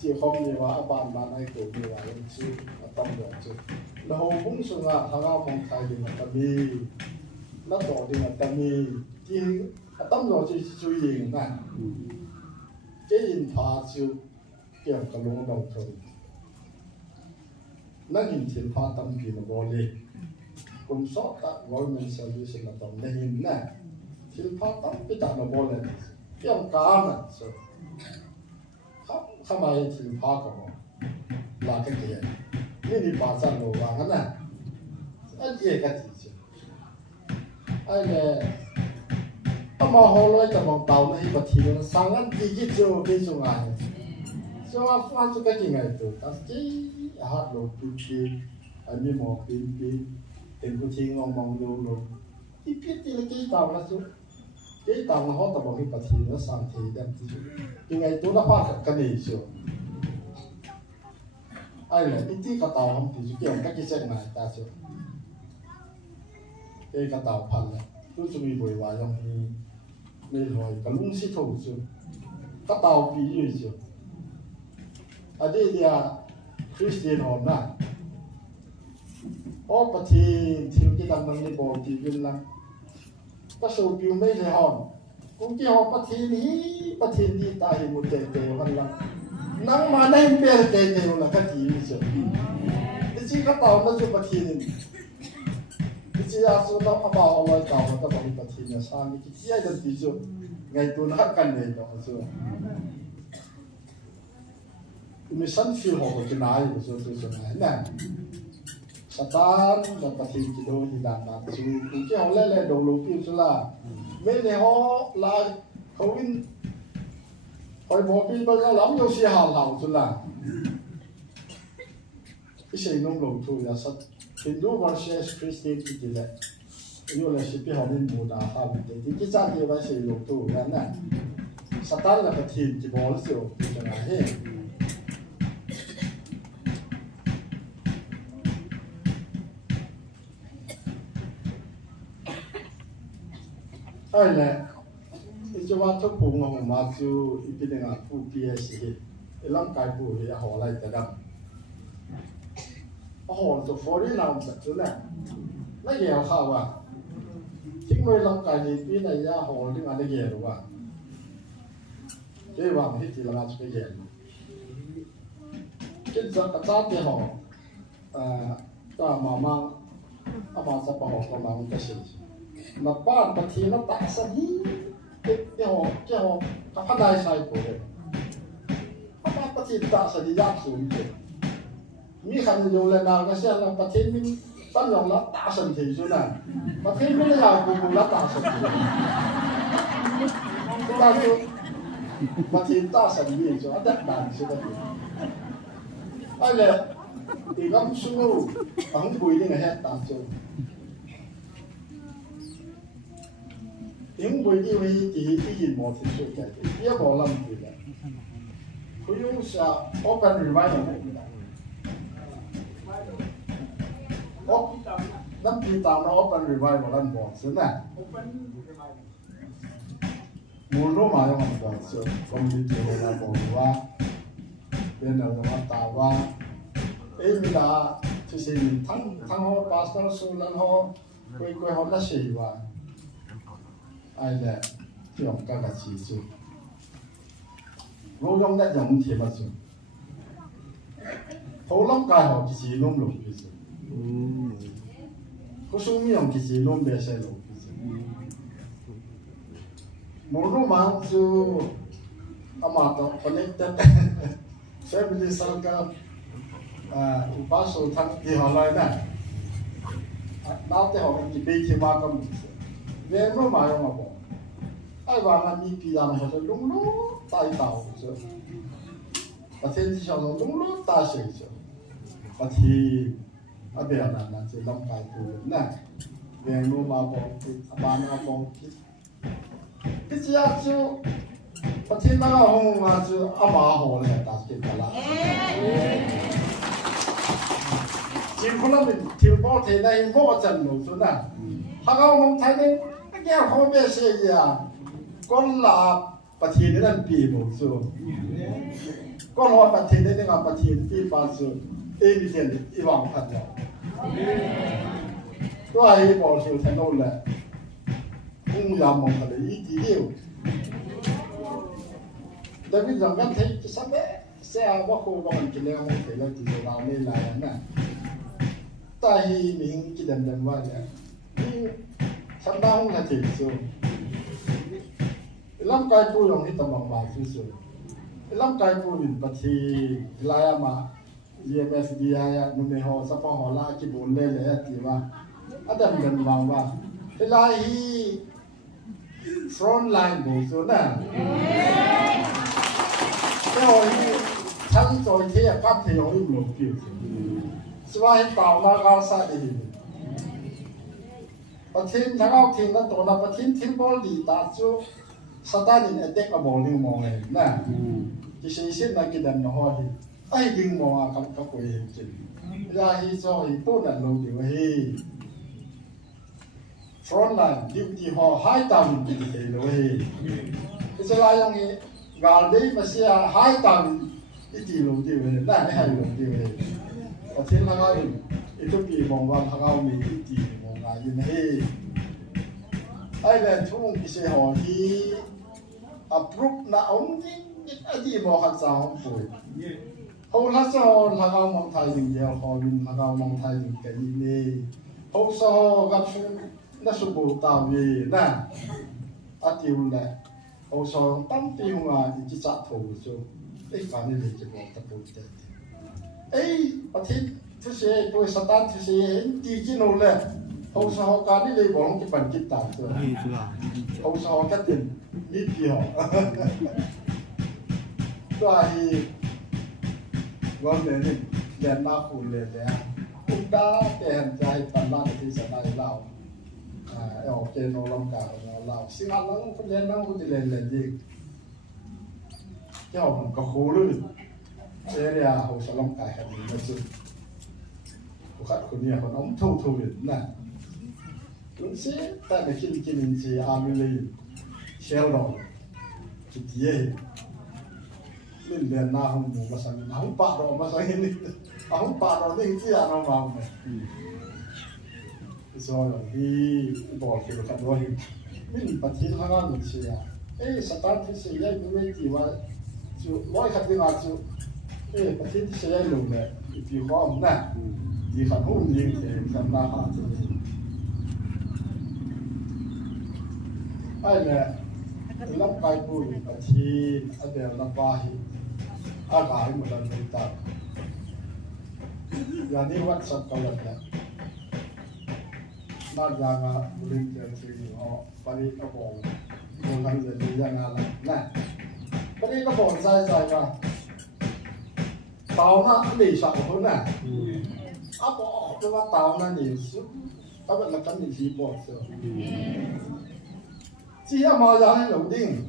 chỉ không nhưว่าbạn này cũng nhưว่าnhững sự tâm được chứ là họ cũng suy nghĩ thằng nào mong thầy thì mà tâm đi nó tổ thì mà tâm đi thì tâm rồi chỉ suy nghĩ nè in pha chu kiam ka long dau thon na hin thil pha tam ki na bole kum so ta government service na tom na hin na thil pha tam pi ta na bole kiam ka na so mai thil pha ka mo la ka ke ni pa san lo wa na a ye ka ti chu ai le mà họ nói cho bọn tàu này bật thì nó sang ăn gì chứ chưa cái số ngày cho phát cho cái gì ngày từ ta chỉ hát lục pin anh đi mò pin tiền của thiên ngon mong luôn cái biết thì là cái tàu là chứ cái tàu nó họ tàu bọn cái bật thì nó sang thì đem chứ cái ngày tôi đã phát cái này chứ ai là cái tàu không thì kiểu cái xe này ta chứ cái tàu phần này tôi chuẩn bị buổi vào trong thì nên hỏi cái lung xí thầu chứ cái tàu bị gì chứ ở đây thì Christian hồn nè ở bát thiên thiếu cái đằng đằng này bỏ thì bên là cái số biểu mấy thì hồn cũng chỉ họ bát thiên đi tai một tệ hoàn là nắng mà nem bể tệ là cái gì chứ cái gì cái tàu nó chỉ bát thiên chỉ là số nó bảo họ tàu nó bảo bát thiên là sao cái gì ấy thì chứ ngày tôi nó cần này đó chứ mình sẵn phiêu họ cái này rồi này nè Satan là bát thiên chỉ đôi thì đàn chứ cũng chỉ họ lên đầu lúa phiêu chứ là mấy này họ làเขาวินคอยบอกพี่ว่าล้ำ有时好老chứ là cái sự nông lộc thôi là sát Hindu versus Christian thì là yêu là sự bị họ nên mù đà ha thì cái trang kia phải sự lộc thôi là nè Satan là cái thiên chỉ bỏ nó chịu cho là hết ai nè choว่าทุกผู้งงมาจูอีเป็นงานผู้เปียสิร่างกายผู้เหี่ยหอไรแต่ดำหอตัวฟอร์ดี้นำแบบนั้นไม่เหี่ยวข้าวอ่ะทิ้งไว้ร่างกายนี้ปีไหนยาหอที่งานได้เหี่ยวหรือว่าเจ้าว่าที่จีนเราจะเหี่ยวกินสักกระจาดที่หอก็มาเอามาสับปะหอของเราก็เสียนับบ้านบางทีนับตัดสักทีcái họ các phát đại sai của đấy các bác thì ta sẽ đi giáp xuống chứ mi khăn nhiều lần nào cái xe là bác thiên mình bắt lòng là ta sân thì chỗ này bác thiên mình là cùng là ta sân thì ta chỗ bác thiên ta sân thì chỗ đất đàn chỗ đấy ai là thì gắm xuống bằng bùi đi ngày hết ta chỗ những buổi đi về thì cái gì một thì sự cái gì một lần thì là cứ dùng sa open revival năm kỳ tạo nó open revival lần một xứ này muốn nó mà không được chứ không đi chơi là bỏ qua bên nào nó tạo qua ấy mình đã thì mình thắng họ pastor số lần họ quay họ là gì vậy ai là cái ông các cái chỉ số, lối用的人贴不住，头脑改好其实弄路其实，个生命其实弄别些路其实，某种嘛就阿妈都connected，family 上个把手摊贴好来呢，拿贴好个几杯贴嘛个么子。về nó mà không mà bỏ ai vào là đi kỳ làm họ đúng lúc tay tàu chứ và thế thì sao đúng lúc ta sửa chứ và thì ở bên là chỉ làm cái phụ nè về nó mà bỏ thì bạn nó bỏ cái gì à chứ và thì nó không mà chứ à mà họ là ta chỉ phải là chỉ có là mình thiếu bao thế này vô chân luôn chứ nè họ không thấy đấy cái họ biết gì à con là bát thiên nên bị một số con họ bát thiên nên là bát thiên bị bao số ấy bị thiên bị vắng thật rồi tôi hay bảo số thành đâu là không làm một cái gì điều David rằng gan thấy cái sắp đấy sẽ bao khô bao mình cái leo mình thấy là chỉ là vào đây là nè tại mình cái đầm đầm vào này nhưng sắp đau là thiệt rồi lắm cái phu dùng hết tầm bằng vào rồi lắm cái phu mình bắt thì lại mà GMSD ya nung ho sắp họ la cái bốn đây là thì mà đầm đầm vào cái lại front line bổ số nè cái hồi thân rồi thì phát thì họ im lặng kiểu Sivai tàu na gao sa đi Pathin thằng ao thiên nó tổ là pathin thiên bol đi ta chú Satan in attack a ball đi mong này nè cái sự xin là cái đàn nó hoa thì ai đừng mong à cầm quỳ hình chừng ra hi cho hi bố là lâu điều hi front line duty họ hai tầm thì thế lâu hi cái sẽ là yang hi gal đấy mà sẽ hai tầm ít gì lâu điều hi nè hai lâu điều hi ở thiên hàng ao itu pi mong wan hàng ao mình ít gì mong là như hi ai là chung cái sẽ họ hi approve na ông đi bỏ hạt sao phổi hầu lá cho hàng ao mong thay dừng dẻo họ mình hàng ao mong thay dừng cái gì nè hầu sao gặp chuyện nó sụp đổ tàu về nè tiêu nè hầu sao tâm tiêu mà thì chỉ chặt thầu rồi cái phản này chỉ có tập bột đấy ấy ở thế thứ sẽ tôi Satan thứ sẽ đi chỉ nô lệ hầu sao cái này lấy bỏ cái bản kinh tạng rồi hầu sao cái tiền ít nhiều rồi vấn đề này đèn na phủ lên đấy cũng đã đèn trái tận lan thì sẽ này lao ở trên nó làm cả nó lao xin ăn nó không lên nó không lên gì cái họ mình có khổ luôn thế là họ sẽ làm cả hàng nghìn chứ của khách của nhà họ nóng thâu thâu được nè cũng sẽ tại vì khi mình chỉ amili shell rồi thì gì mình liền na không mua mà sang không bắt rồi mà sang ini không bắt rồi thì chỉ là nó vào mà rồi thì bỏ cái cái đó thì mình bắt hiện hàng ăn mình sẽ ấy Satan thì sẽ dạy mình gì mà chú nói khách đi mà chú ấy bắt hiện thì sẽ dạy luôn đấy thì khó không nè thì phải không nhìn thì làm na hả thì ai nè lắm cái bùi bắt hiện ở đây là ba hi agak một lần người ta giờ đi bắt sập cầu lần này nó ra ngã linh tiền thì họ phải đi các bộ một lần rồi đi ra ngã lần này phải đi các bộ dài dài mà tàu nó đi sập hơn nè áp bộ cáiว่าtàu nó đi xuống các bạn là cái gì chỉ bộ rồi chỉ là mà ra hay lồng đinh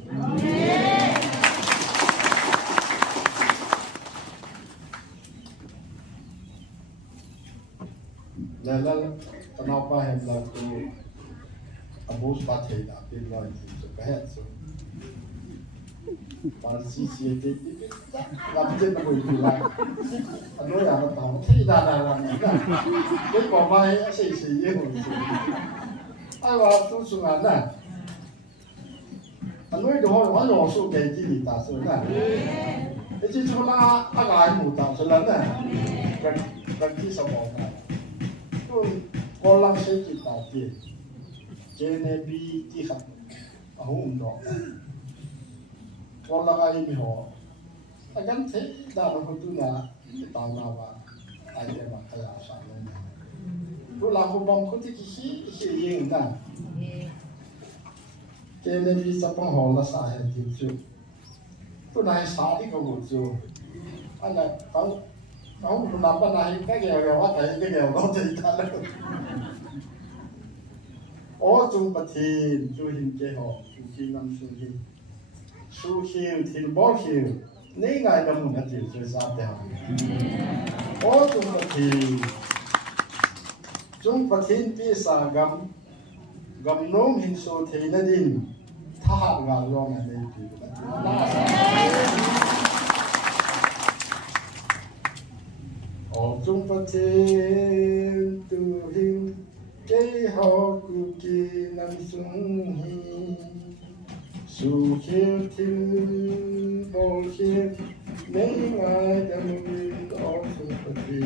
là kenapa yang laku abus pakai tak pilih itu kehet so parsi siete itu nggak bisa nak pilih anu yang tahu tidak ada orang ni kau mai sih yang ai waktu sungai anu itu orang orang suka jadi tak suka itu cuma agak mudah sebenarnya kan semua có lăng xây chỉ tạo tiền trên này bị tí khẩn ở hông đó có lăng ai bị họ anh gắn thế đào nó không tu là tạo nào mà ai để mà khai ảo sản lên tôi làm một bông có thể chỉ riêng nè trên này bị sắp bằng họ là xã hệ tiêu chứ tôi này xã đi có một chứ anh là không làm cái này cái nghèo nghèo quá cái nghèo nó thì ta đâu ở trong bát thiên chú hình chế họ chú khi năm su hiu bỏ hiu nếu ngày nào mình thì sẽ sao thế ở trong bát thiên bị sa gam nôm hình số thì nó đi thà gà long này đi ở trong bát thiên tu hình cái họ cứ kỳ năm xuân hi su hiu thiên bồ khi mấy ngày đã muốn ở trong bất kỳ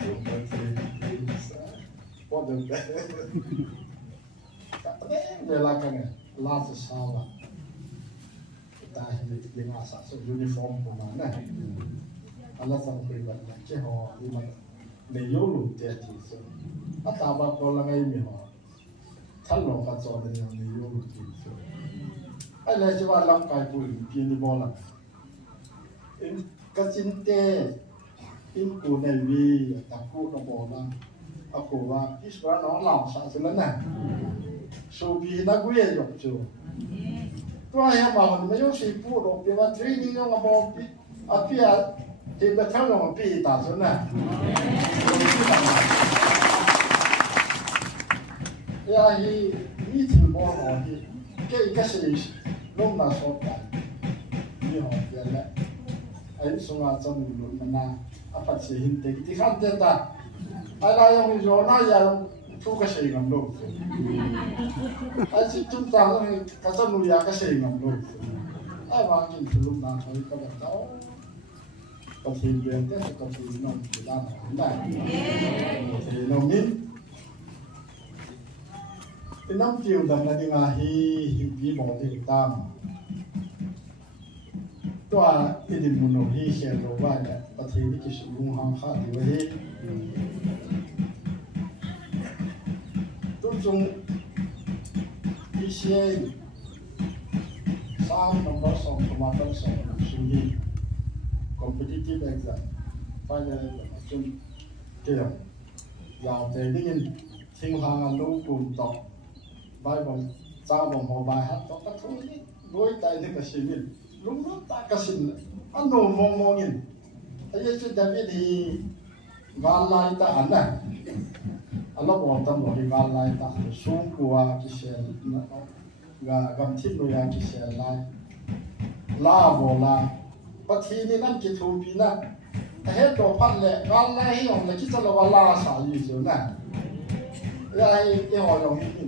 trong bất kỳ sa what the best về là cái này last sao là ta hiện những asa so uniform của mình này Allah sang quý bạn chứ họ đi mà để yếu lụt tiền thì sao à ta bảo có là ngày mình họ thằng nó phát cho nên để yếu lụt tiền sao ai lại cho bạn làm cái bụi tiền đi bỏ lắm in cái chính tế in cụ này vì ta cụ nó bỏ lắm à cụว่าIsrael nó làm sao cho nên này số vì nó quý rồi chứตัวเองบอกมันไม่ยอมสิพูดหรอกเดี๋ยวว่าทรีนี่ยังมาบอกพี่อ่ะพี่อ่ะเดี๋ยวไปทำอย่างพี่ตาสุดนะยาฮีมีถึงบอกหน่อยที่แกอีกสิ่งลงมาสอบกันนี่หอเดียวแหละไอ้สงอาจำลุมันนะอ่ะปัจจัยหินเด็กที่ข้ามเดินตาอะไรยังมีโยน่าอย่างทุกสิ่งกันลูกไอ้ที่จุดต่างๆนี่ก็จะนุยากสิ่งกันลูกไอ้วางกินทุลุมนาเขาก็แบบเขาปฏิเบียนแต่ก็ปฏิน้องที่ด้านหลังได้ปฏิน้องนี้ที่น้องจิ๋วดังนั้นยังไงฮิบีมองที่ตามตัวอิดิมุนโฮีเขียนเอาไว้เนี่ยปฏิวิกิสุลุงหังข้าที่ไว้จงพิเศษ3 number 2 tomato 2สุนี competitive exam final จนเกี่ยวยาวแต่ได้ยินทิ้งห่างลูกปุ่มต่อใบบงจ้าบงหัวใบฮัทต่อกระทุ้งนี่ด้วยใจนึกกระชินลุงรู้ตากระชินอันโนมองอินไอ้ยังจะได้ดีงานลายตาอันน่ะAllahบอกที่การไล่ตาสูงกว่ากิเชลกำทิพย์ลุยกิเชลไล่ลาโบลาปะทีนี้นั่นกิทูปีนะเฮ็ดตัวพันเลยการไล่ให้องเลยคิดจะละว่าลาสายอยู่เสียวนะไล่ที่หอยองนี่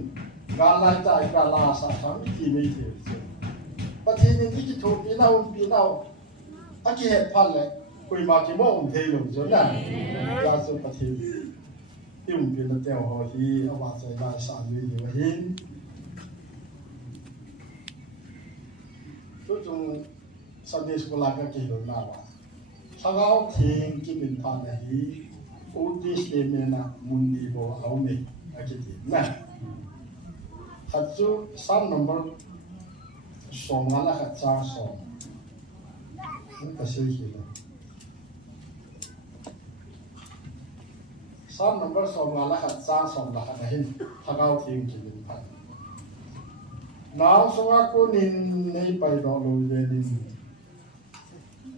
การไล่ตาการลาสายไม่ทีไม่เทียบปะทีนี้ที่กิทูปีนะปีนะอากิเฮ็ดพันเลยคุยมากี่โมงเทียบเสียวนะยาสุปะทีที่ผมเป็นเจ้าหอที่เอาว่าใส่ได้สามวิธีว่าหินทุกจงสังเกตสกุลาก็เกี่ยวกับว่าถ้าเราทิ้งกินเป็นพันธุ์ที่อุติสเตเมนะมุนดีโบเราไม่อากิตินะขัดจู3 number 2มาแล้วขัดจ้า2นี่ก็ชื่อที่เลย3 number 2มาแล้วขัดจ้า2แล้วขัดหินถ้าเราทิ้งกินเป็นพันธุ์น้าวสงากุนินในไปรอโรยเวนิน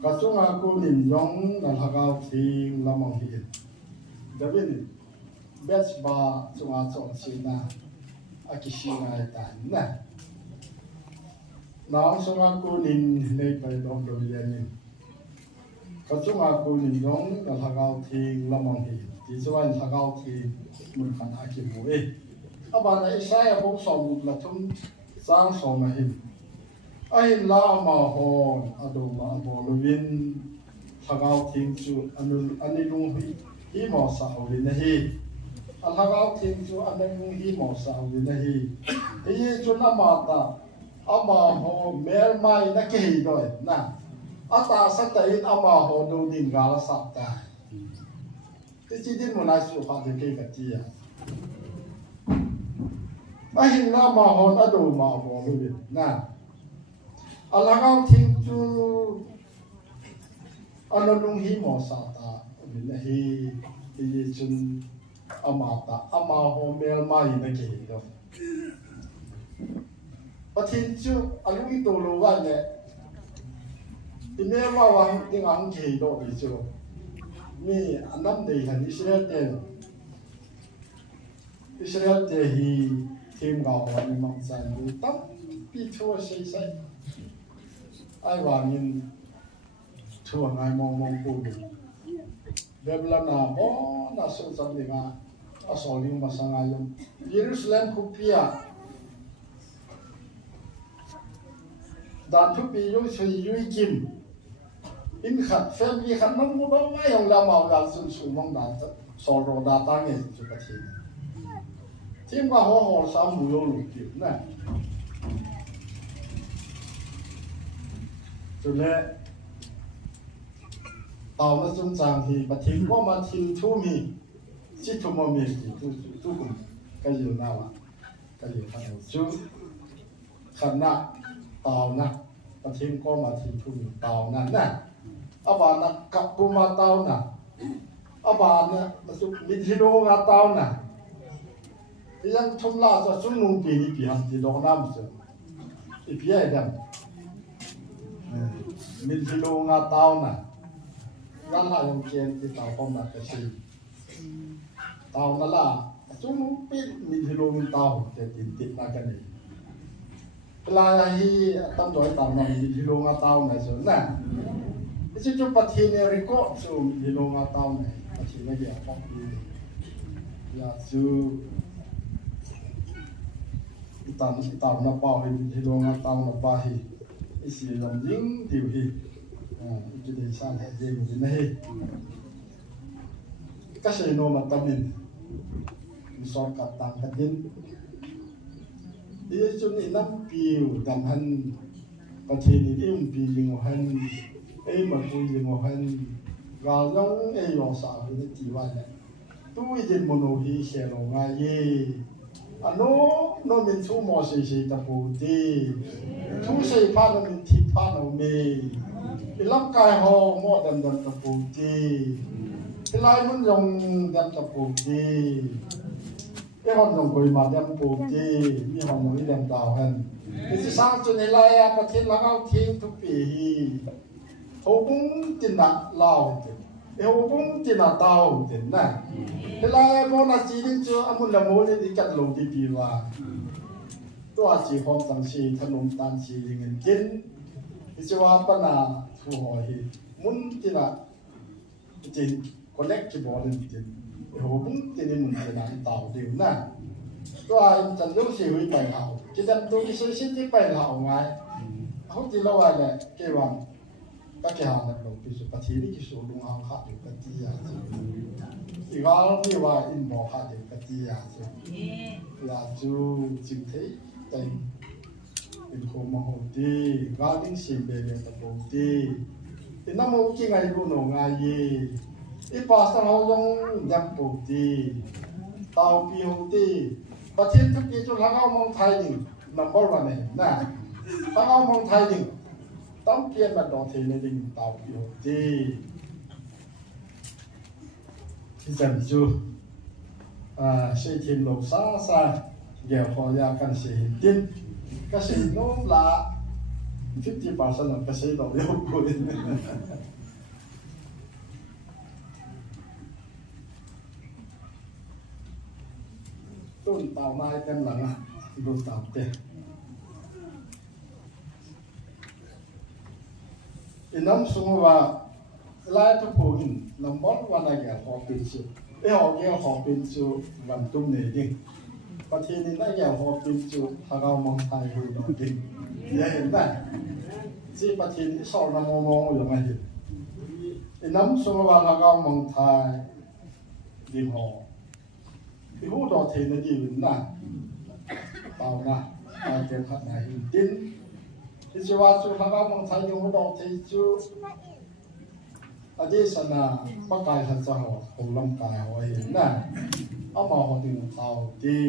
กัจจุงากุนินยองนั่นถ้าเราทิ้งละมังหินเดี๋ยวนี้เบสบาสงาจงสินะอากิชิงายตันนะน้าวสงากุนินในไปรอโรยเวนินกัจจุงากุนินยองนั่นถ้าเราทิ้งละมังหินที่จะว่าถ้าเราทิ้งมันขันอากิมุเออาบานไอ้สายพวกสองละทุ่มสร้างสองมาหินไอ้ลามาฮอนอดูมาบอลวินถ้าเราทิ้งจูอันนี้ลุงฮีหมอสาววินฮีถ้าเราทิ้งจูอันนี้ลุงฮีหมอสาววินฮีไอ้จุนอามาตาอามาฮอเมลไม่นักเฮีด้วยนะอาตาสัตย์อามาฮอดูดินกาลสัตตาที่จีดินมันไอสุภาพเด็กกับจีอ่ะไม่เห็นน้ามาหอนอดูมาบอกเลยนะอะไรก็ทิ้งจูอันนั้นลุงฮีหมอสาตาวินฮีที่จุนอามาตาอามาหอมเมลไม่นักเกี่ยวพอทิ้งจูอันลุงฮีตัวรู้ว่าเนี่ยที่เมื่อว่าวันที่อังเกี่ยวกับจูมีอันนั้นเดียร์อิสราเอลฮีทีมเราวันนี้มันสั่งดูตั้งปีทั่วใช่ไอ้วานินทั่วไงมองปูดูเบลลานาโอ้น่าสนใจเลยนะอาสอลิงมาสังอายุเยรูซาเล็มคุปปี้อะ đàn thuốc bị yui suy yui kim in khát phèn bị khát nông mua bao mai ông làm màu đàn xuân sum mong đàn sò rô đà ta nghe chụp cái gì thêm qua họ sao mùi lô lục kiểu này cho nên tàu nó trung trang thì bát thiên có mà thiên thu mi chỉ thu mà mi thì tu cùng cái gì nào à cái gì phải hiểu chứ khả năng tàu na bát thiên có mà thiên thu mi tàu na nè bà na cặp bu mà tàu na bà na nó chụp mình chỉ đồ ngã tàu naที่ยังชมลาจะชุ่มนุ่งปีนี้ปีหันที่ดอกน้ำเสืออีพี่ไอ้ดำมิลทิโลงาเต้าน่ะร้านลายังเกณฑ์ที่เต้าพร้อมนักกระชีเต้านั่นล่ะชุ่มนุ่งปีมิลทิโลงเต้าจะติดมากันนี่เวลาที่ตั้งตัวไอ้เต้าน่ะมิลทิโลงาเต้าไหนเสือน่ะที่จุดปฏิเนริโกสู่มิลทิโลงาเต้าไหนปฏิเนเดียพอดีอยากสู่ tàu nó bao thì đồ ngà tàu nó bao thì cái gì làm dính điều thì cái đấy sang hệ gì của cái này cái gì nó mà tâm mình so cả tăng cái nhân thì chúng này năm piu đam han cái gì này thì một piu linh hoạt ấy mà piu linh hoạt và giống ấy giống sao thì nó chỉ vậy tôi chỉ muốn nói sẽ nói ngay nó mình thu mò xì tập bù đi thu xì pha nó mình thịt pha nó mì cái lắp cài hồ mò đầm tập bù đi cái lai muốn dùng đầm tập bù đi cái hòn dùng quỳ mà đầm bù đi như hòn muốn đi đầm tàu hơn cái chỉ sáng cho nên lai à mà thiên là ao thiên thúc bì thâu cũng tin nặng lao thì thâu cũng tin nặng tàu thì nè thế là món là chỉ đến chưa anh muốn làm món thì cắt lồng đi bì vàoตัวจีพร้อมสังชีถนนตันชีเงินกินที่จะว่าปัญหาทั่วหอยมุนที่ละจีคนเล็กจีบอลเลยจีโหมุนที่นี่มุนที่นั่นต่อเดียวนะตัวจันทร์รู้สิหุยไปเขาจีจันทร์ตัวที่ซื้อชิ้นที่ไปเขาไงเขาจีเราอะไรเกี่ยวกับก็แค่หาหลงพิสุปฏิริกิสุลุงหางขาดอยู่ปฏิยาอีกว่าไม่ว่าอินบอกขาดอยู่ปฏิยาอยากจูจิงเทเป็นเป็นโคมโหดีกาดิ้งสิเบเบตะโบดีเป็นน้ำมูกิไงรู้หนูไงยี่อีภาษาเรายงยับโบดีเตาปีโหดีประเทศทุกปีจุดทั้งเอามองไทยนี่number one เนี่ยนะทั้งเอามองไทยนี่ต้องเปลี่ยนมาดอกเทนดิ่งเตาปีโหดีที่จันจูใช้ทีมลงซาซาเกี่ยวกับยากันเสียดินก็เสียโน้มละ50% ก็เสียดอกเดียวกูเองต้นเต่าไม้เต็มหลังอ่ะดูเต่าเต็มอีน้ำสูงว่าลายทุกคนน้ำบอลวันอะไรหอบเป็นสุดไอ้หอบเนี่ยหอบเป็นสุดวันตุ้มเนี่ยดิประเทศนี้ได้อย่างหอบเป็นสุดถ้าเรามองไทยดูหน่อยดิอย่าเห็นได้ที่ประเทศนี้สอนน้ำมองอย่างไรไอ้น้ำสูงว่าถ้าเรามองไทยดิหอบที่หูดอกเทนดีหรือนั่นเปล่านะมาเก็บขัดไหนดินที่จะว่าสุดถ้าเรามองไทยดิหูดอกเทจูอาเจสนาปากายทันสหคงลำกายเอาไว้นะเอามาหอดึงเตาดี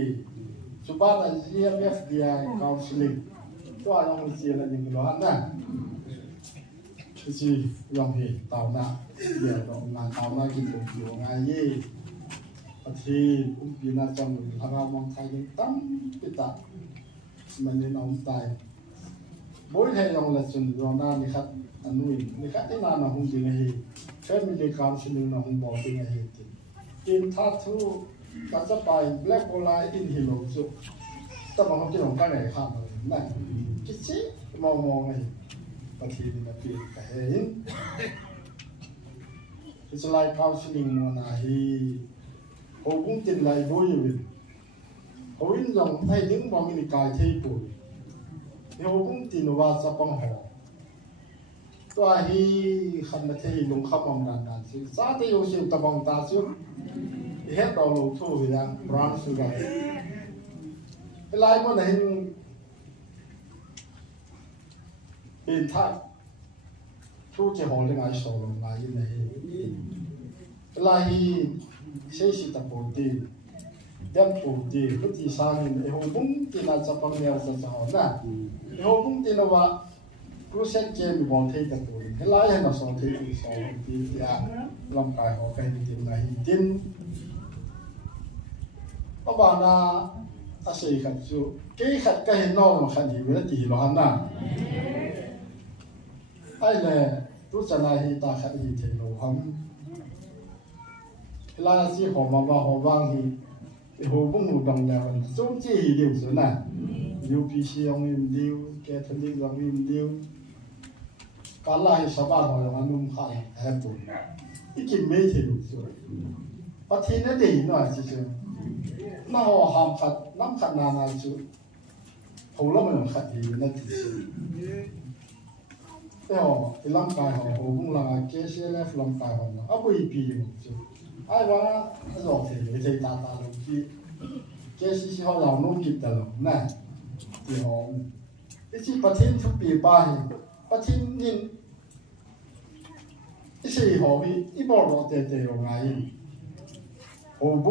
สุบ้านอาเจียม FBI counseling ตัวยังมีเจียร์ยิงกันแล้วนะที่ยังเห็นเตาหน้าเดี๋ยวงานเตาหน้ากินผมอยู่ไงยี่อาทิตย์ปีน่าจังเลยถ้าเรามองไทยยังตั้งปิดมันยังเอาตายบ่อยให้ยังละจนรอหน้านี่ครับอันนู้นนี่ครับที่นานหุ่นดีไงแค่มีเด็กการชิลล์นะหุ่นบอกดีไงกินทัดทูกันจะไปแบล็คโคไลอินฮิโลสุแต่บางคนที่หลงกันไหนข้ามเลยนั่นคิดสิมองไงบางทีนี่นะพี่แต่เห็นที่จะไล่การชิลล์มัวนาฮีโอ้กุ้งจินไล่บ่อยอยู่โอ้ยยังให้ดึงบางมินิกายที่ปุ่น hiểu cũng tin vào cho bằng họ tôi hi khăn mà thấy lùng khắp ông đàn chứ sao thấy yêu siêu tập bằng ta chứ hết đầu lục thu thì đang brand suy ra cái lại một này hiện tại thu chỉ họ lên ai sầu lòng ai này cái lại sẽ chỉ tập bổn đi đem bổn đi cái gì sang thì họ cũng chỉ là tập bằng nhau cho họ nè họ cũng chỉ làว่ารู้สึกเจ็บมีบอลเทกันตัวเฮล่าเห็นมาสองทีสองทีที่ลำกายเขาไปทีไหนทีนก็บ้านาอาศัยขัดจูเกี่ยขัดก็เห็นน้องขัดที่เวทีหรอฮันน่ะไอ้เนี่ยรู้จักนายที่ตาขัดที่เทโลฮัมเฮล่าที่หอมมาหอมวางที่หัวบุ้งหูดังแล้วจุ้งจี้เดียวสุดน่ะยูพีซียังมีเดียวแกทันดียังมีเดียวการไล่ชาวบ้านเราอย่างนุ่มขายแอบตุนอีกินไม่ถึงสุดปะทีนั้นดีหน่อยจริงๆน่าหอมขัดน้ำขัดนาจุดหูแล้วมันขัดดีนั่นจริงแต่หอที่ลำกายหอหูบุ้งลางเกสเล่ฟลำกายหอเอาไปปีนจุดไอ้ว่าหลอกเสียใจตาลงที่เกสที่เขาเรานุ่มกินแต่หลงน่ะที่หอมที่ปะทีทุกปีไปปะทีนี่一些好比一包落地地用爱，好本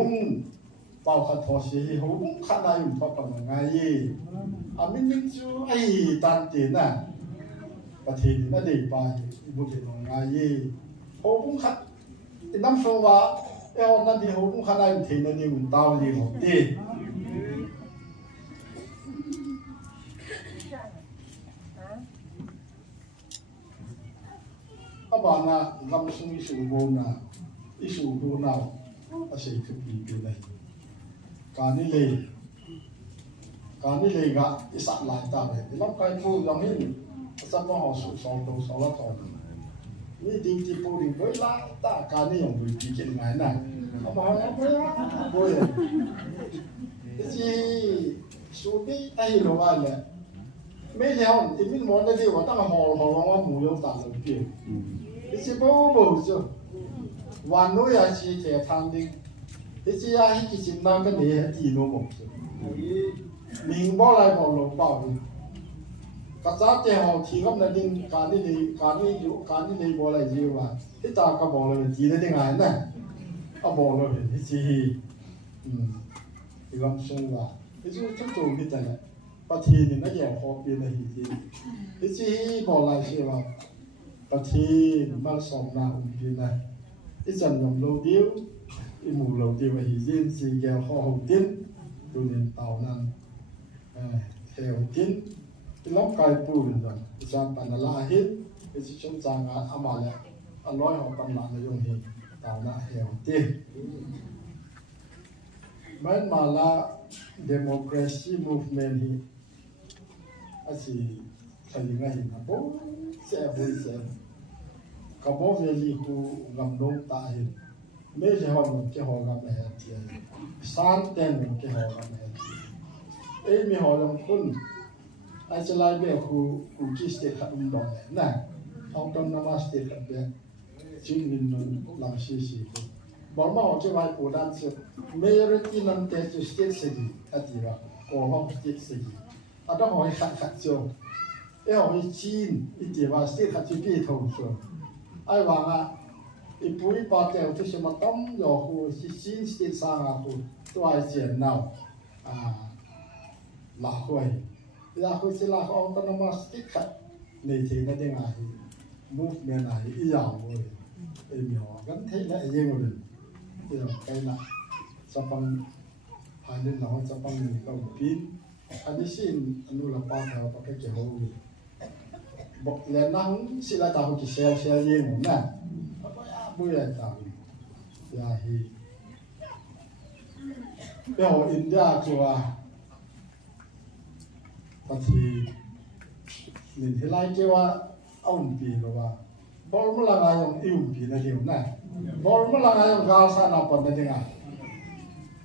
包括拖鞋，好本看来唔拖bằng用爱，啊明明就哎单点呐，ประเทศนั่นเองไปบุตร用爱，好本看，你諗說話，要นั่นที่好本看來唔聽到你唔到你好啲。Abana gamsung isu bona isu bona asai tu pi lai kani le ga isa lai ta le lam kai pu yong hin sa mo ho su so do so la to ni ding ti pu ding doi la ta kani yong bi pi ken ngai na ma ha bo ye ji su bi ai lo wa le me le hon ti min mo na di wa ta ho wa mu yo ta lo pi一些包包就，玩弄也是在汤的，一些啊一些那个你地都冇就，明包来包老包的，搿早啲好提咁那啲干啲你包嚟就話，一打個包嚟地那啲眼呢，啊包落去一些，你咁說話，你做做啲真係，不天你那嘢好變嚟一些包嚟就話。ประเทศมาสองนาอุ่นดีนะอีจันยมโลเดียวอีหมู่โลเดียวหิจินสีแก้วข้อหงติ้นดูเรียนเต่านั้นแถวติ้นอีล็อกไก่ปูนจังอีจันปันละหินอีชิชงจางอามาเลยอร่อยของกำลังในยงหินเต่าหน้าแถวติ้นแม้มาละ democracy movement หิอาชีใครยังไงหินนะโบ้เสียบุญเสียกบฏเวลีคูกำลงตาเห็นไม่ใช่หอมเกี่ยวกับอะไรที่สารเต็มเกี่ยวกับอะไรมีหอลงคุณไอ้เจ้าลายเบี้ยคูคิดสเตขัดดองเลยนะเอาตอนนมาสเตขัดเบี้ยจินวินนนหลังชีคูบอกมาว่าจะไว้ปูดันเสียไม่ยอมที่นั่นแต่จะสเตสิกีอดีตโกหกสเตสิกีอาต้องหอยขัดโจ好去錢，一啲話先係自己投訴。哎話啊，一杯八條即係乜咁又好，是先先生啊好，都係錢鬧拿回是拿好，但係嘛是係你聽嗰啲係 movement 係一樣嘅，誒苗咁睇咧一樣嘅，一樣嘅啦，就幫係你攞就幫你個邊，係你先攞嚟八條八嘅好嘅。บอกแล้วนั่งสิลาตาเขาคิดเสียเยี่ยงนะบุยตาอยาฮีเดี๋ยวอินเดียคือว่าบางทีนี่ที่ไล่เกี่ยวว่าเอาอุ่นปีหรือว่าบอลมันละไงยังอุ่นปีนั่นเดียวนะบอลมันละไงยังกาซานาปนนั่นเอง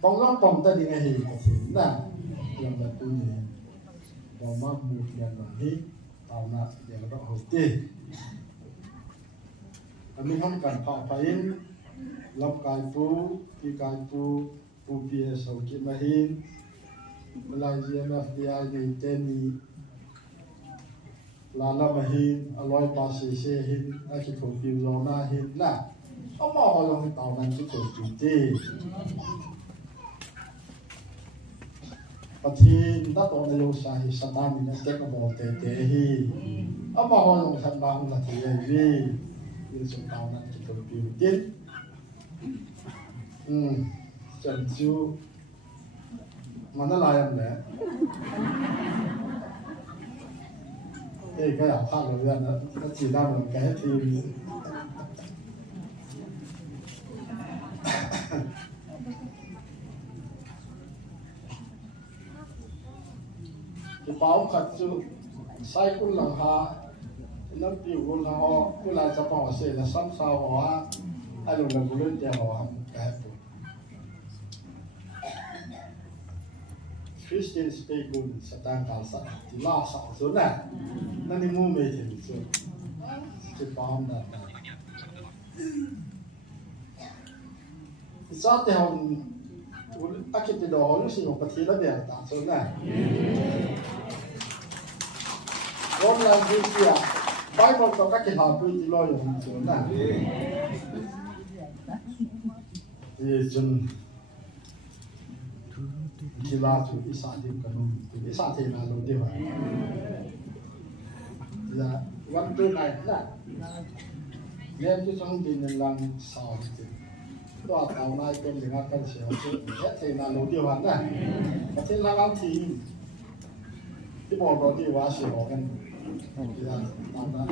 ปองต้องปองแต่ดีไงฮีบางทีนะยังแบบตัวนี้ bỏ mắt một lần bằng hít tạo nạp để nó hậu tì mình không cần phải lọc cái pu pu bia sầu kim mà hin lại GMFDI này tên gì là mà hin alloy passes hin ai chỉ thuộc tiêu do na hin là ông mà họ dùng tàu này chỉ thuộc chủ tìปะทีนัตโตนโยสาหิสัตตามินะเจกโมเตเตหิอะมะฮอลงสันบาหุนะทีเอวีวิสุตาวนั้นจิตปิวตินจันจูมันอะไรอ่ะแหละก็อยากพาเราเรื่องนะถ้าจีน่าเหมือนแกทีมที่เป้าขัดจูใส่กุลหลังหาน้ำปิวกุลหลังหอกุลายจะปองเสียนะซ้ำซาวหัวไอ้ลุงเรากุลเดียวหัวแก่ตัวคริสเตียนสเปกุลสตางค์การสัตว์ที่ล่าสัตว์ส่วนนั้นนั่นนี่มูไม่ถึงส่วนที่เป้านั่นที่ซาเทียนอาคิดไปดอรู้สึกว่าประเทศละเบียดต่างส่วนนั้นรวมแล้วที่เสียไบเบิลก็คิดหาปุยที่ลอยอยู่ส่วนนั้นที่จนที่ลาจุอิสานที่กันนู่นอิสานที่นั่นลงที่ว่าและวันที่ไหนน่ะเรียนที่ต้องดินในลังสาวที่ตัวเต่าในเป็นอย่างนั้นกันเสียที่ที่นั่นลงที่ว่าน่ะประเทศละวันที่ที่บอกเราที่ว่าเสียกันที่นั่นตามนั้น